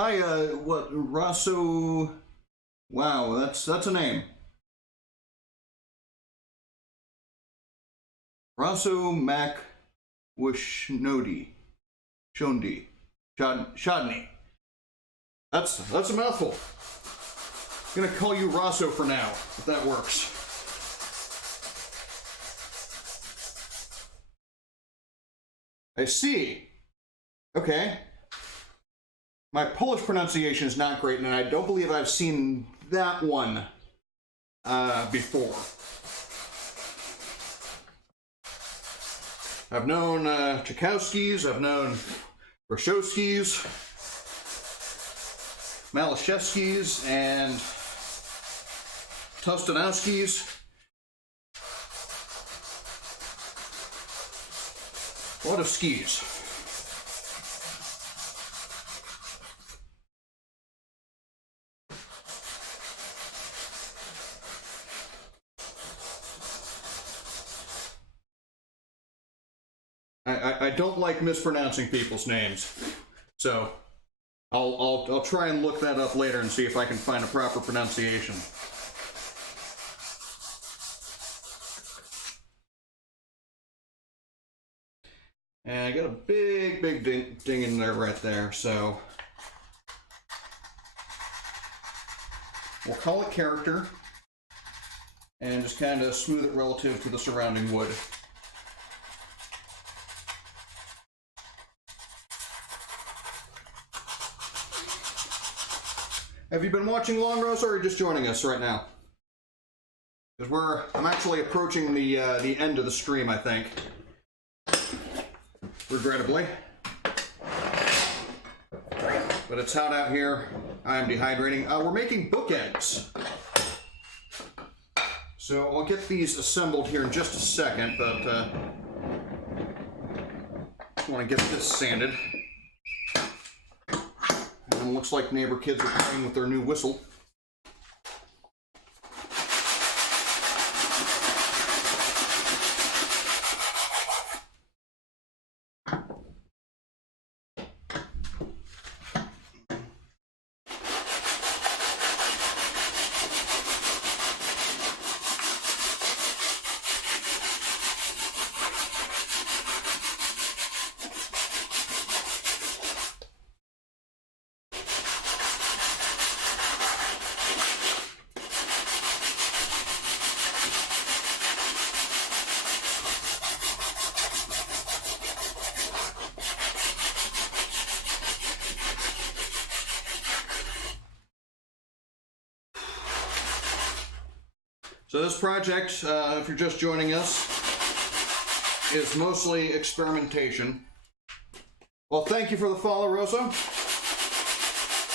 Hi, what, Rosso? Wow, that's a name. Rosso Mac Wishnodi. Shondi. Shodney. That's a mouthful. I'm gonna call you Rosso for now, if that works. I see. Okay. My Polish pronunciation is not great, and I don't believe I've seen that one before. I've known Tchaikovskys, I've known Rashowskis, Malashevskys, and Tostanowskis. A lot of skis. I don't like mispronouncing people's names, so I'll try and look that up later and see if I can find a proper pronunciation. And I got a big ding in there right there, so we'll call it character and just kind of smooth it relative to the surrounding wood. Have you been watching long, Rosa, or are you just joining us right now? Because I'm actually approaching the end of the stream, I think. Regrettably. But it's hot out here. I am dehydrating. We're making bookends. So I'll get these assembled here in just a second, but just want to get this sanded. And and looks like neighbor kids are playing with their new whistle. So this project, if you're just joining us, is mostly experimentation. Well, thank you for the follow, Rosa,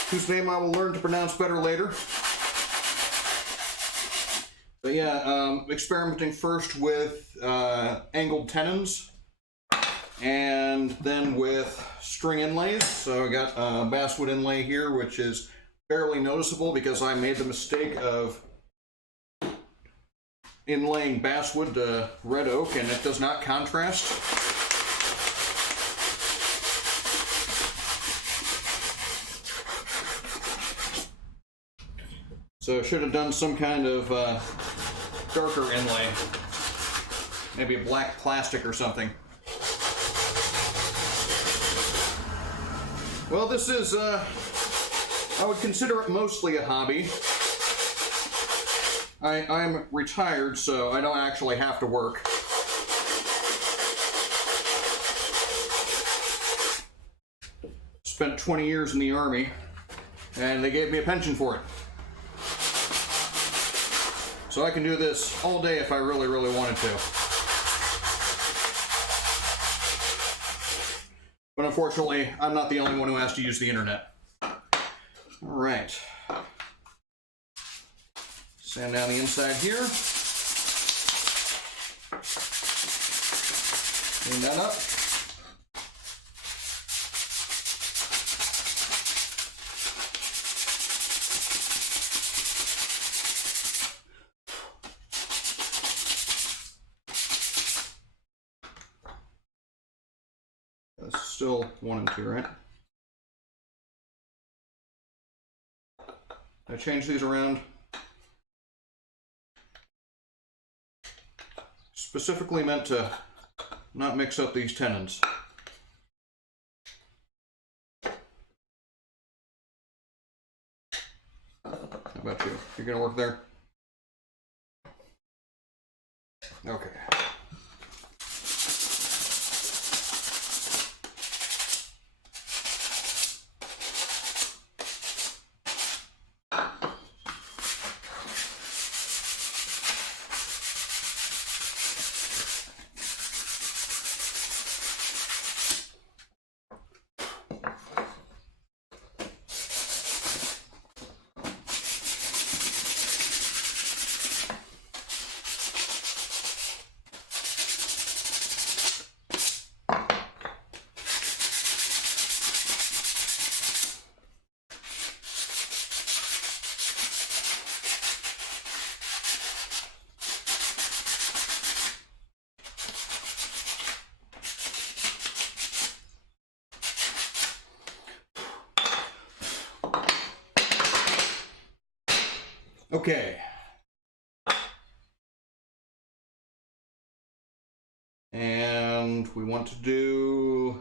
whose name I will learn to pronounce better later. But yeah, experimenting first with angled tenons, and then with string inlays. So I got a basswood inlay here, which is barely noticeable because I made the mistake of inlaying basswood to red oak, and it does not contrast. So I should have done some kind of darker inlay, maybe a black plastic or something. Well, this is, I would consider it mostly a hobby. I'm retired, so I don't actually have to work. Spent 20 years in the Army, and they gave me a pension for it. So I can do this all day if I really, really wanted to. But unfortunately, I'm not the only one who has to use the internet. All right. Sand down the inside here. Clean that up. That's still 1 and 2, right? I changed these around. Specifically meant to not mix up these tenons. How about you? You're gonna work there? Okay. Okay. And we want to do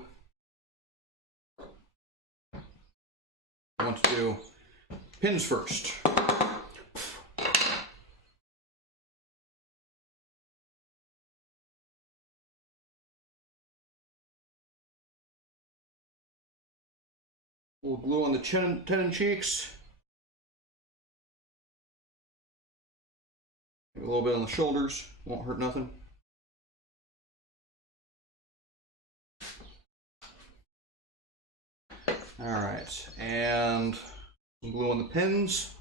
pins first. We'll glue on the tenon cheeks. A little bit on the shoulders, won't hurt nothing. All right, and glue on the pins.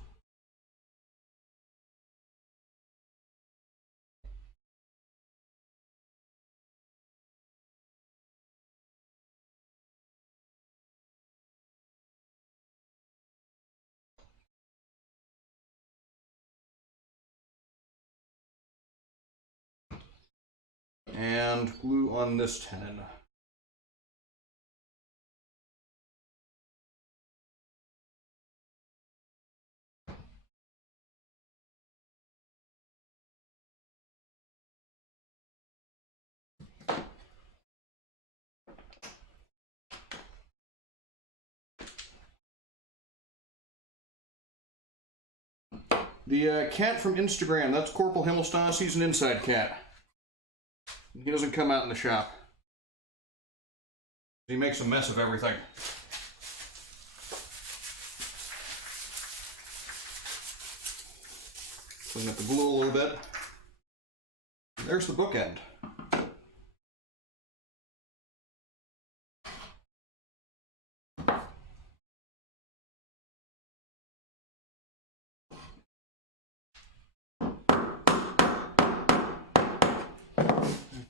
and glue on this tenon. The cat from Instagram, that's Corporal Himmelstas. He's an inside cat. He doesn't come out in the shop. He makes a mess of everything. Clean up the glue a little bit. There's the bookend.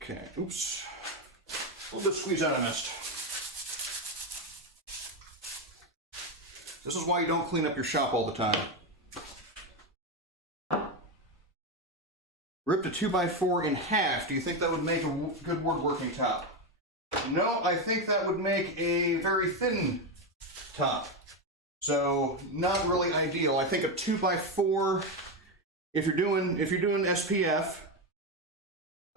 Okay, oops. A little bit squeezed out I missed. This is why you don't clean up your shop all the time. Ripped a 2x4 in half. Do you think that would make a good woodworking top? No, I think that would make a very thin top. So not really ideal. I think a 2x4, if you're doing SPF,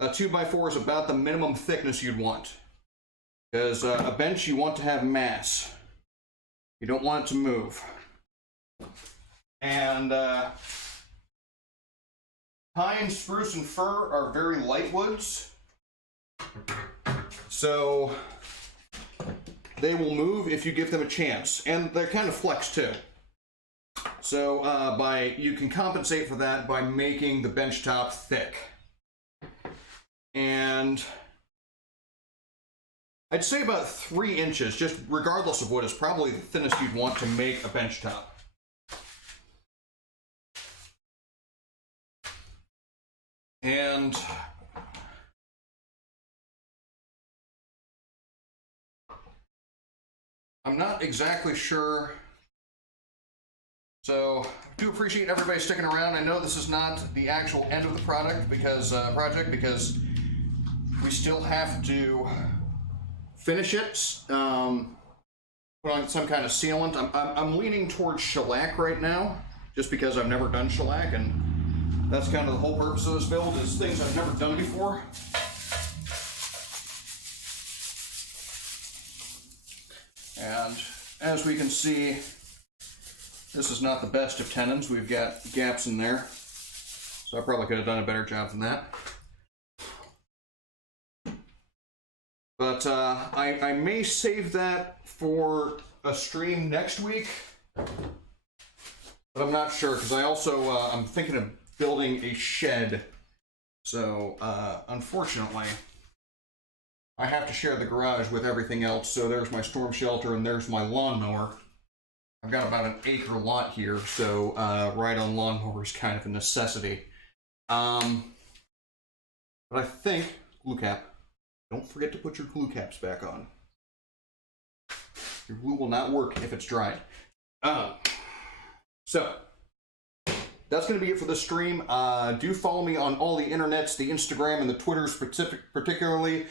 a 2x4 is about the minimum thickness you'd want. Because a bench you want to have mass. You don't want it to move. And pine, spruce, and fir are very light woods. So they will move if you give them a chance. And they're kind of flex too. So you can compensate for that by making the bench top thick. And I'd say about 3 inches, just regardless of wood, is probably the thinnest you'd want to make a bench top. And I'm not exactly sure. So I do appreciate everybody sticking around. I know this is not the actual end of the project because we still have to finish it, put on some kind of sealant. I'm leaning towards shellac right now, just because I've never done shellac, and that's kind of the whole purpose of this build, is things I've never done before. And as we can see, this is not the best of tenons. We've got gaps in there, so I probably could have done a better job than that. But I may save that for a stream next week, but I'm not sure, because I also, I'm thinking of building a shed. So, unfortunately, I have to share the garage with everything else. So there's my storm shelter and there's my lawnmower. I've got about an acre lot here, so ride-on lawnmower is kind of a necessity. But I think, glue cap. Don't forget to put your glue caps back on. Your glue will not work if it's dried. So, that's going to be it for this stream. Do follow me on all the internets, the Instagram and the Twitters particularly.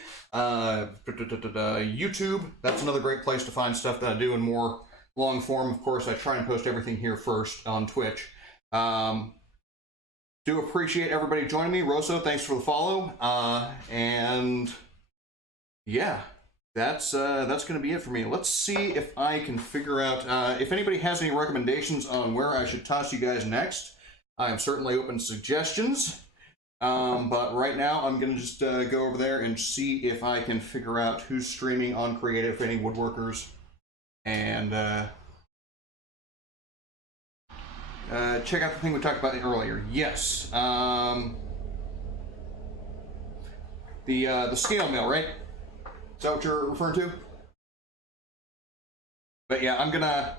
YouTube, that's another great place to find stuff that I do in more long form. Of course, I try and post everything here first on Twitch. Do appreciate everybody joining me. Rosso, thanks for the follow. And yeah, that's going to be it for me. Let's see if I can figure out if anybody has any recommendations on where I should toss you guys next. I am certainly open to suggestions. But right now, I'm going to just go over there and see if I can figure out who's streaming on Creative, any woodworkers, and check out the thing we talked about earlier. Yes, the scale mill, right? Is that what you're referring to? But yeah, I'm gonna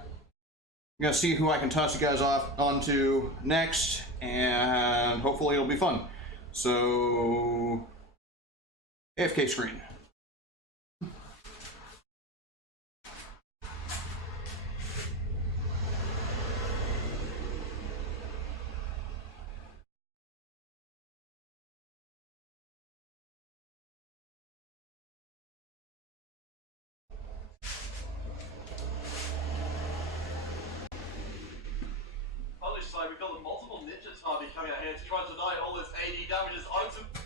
see who I can toss you guys off onto next, and hopefully it'll be fun. So, AFK screen. side, we've got the multiple ninja target coming out here to try and deny all this AD damage as Item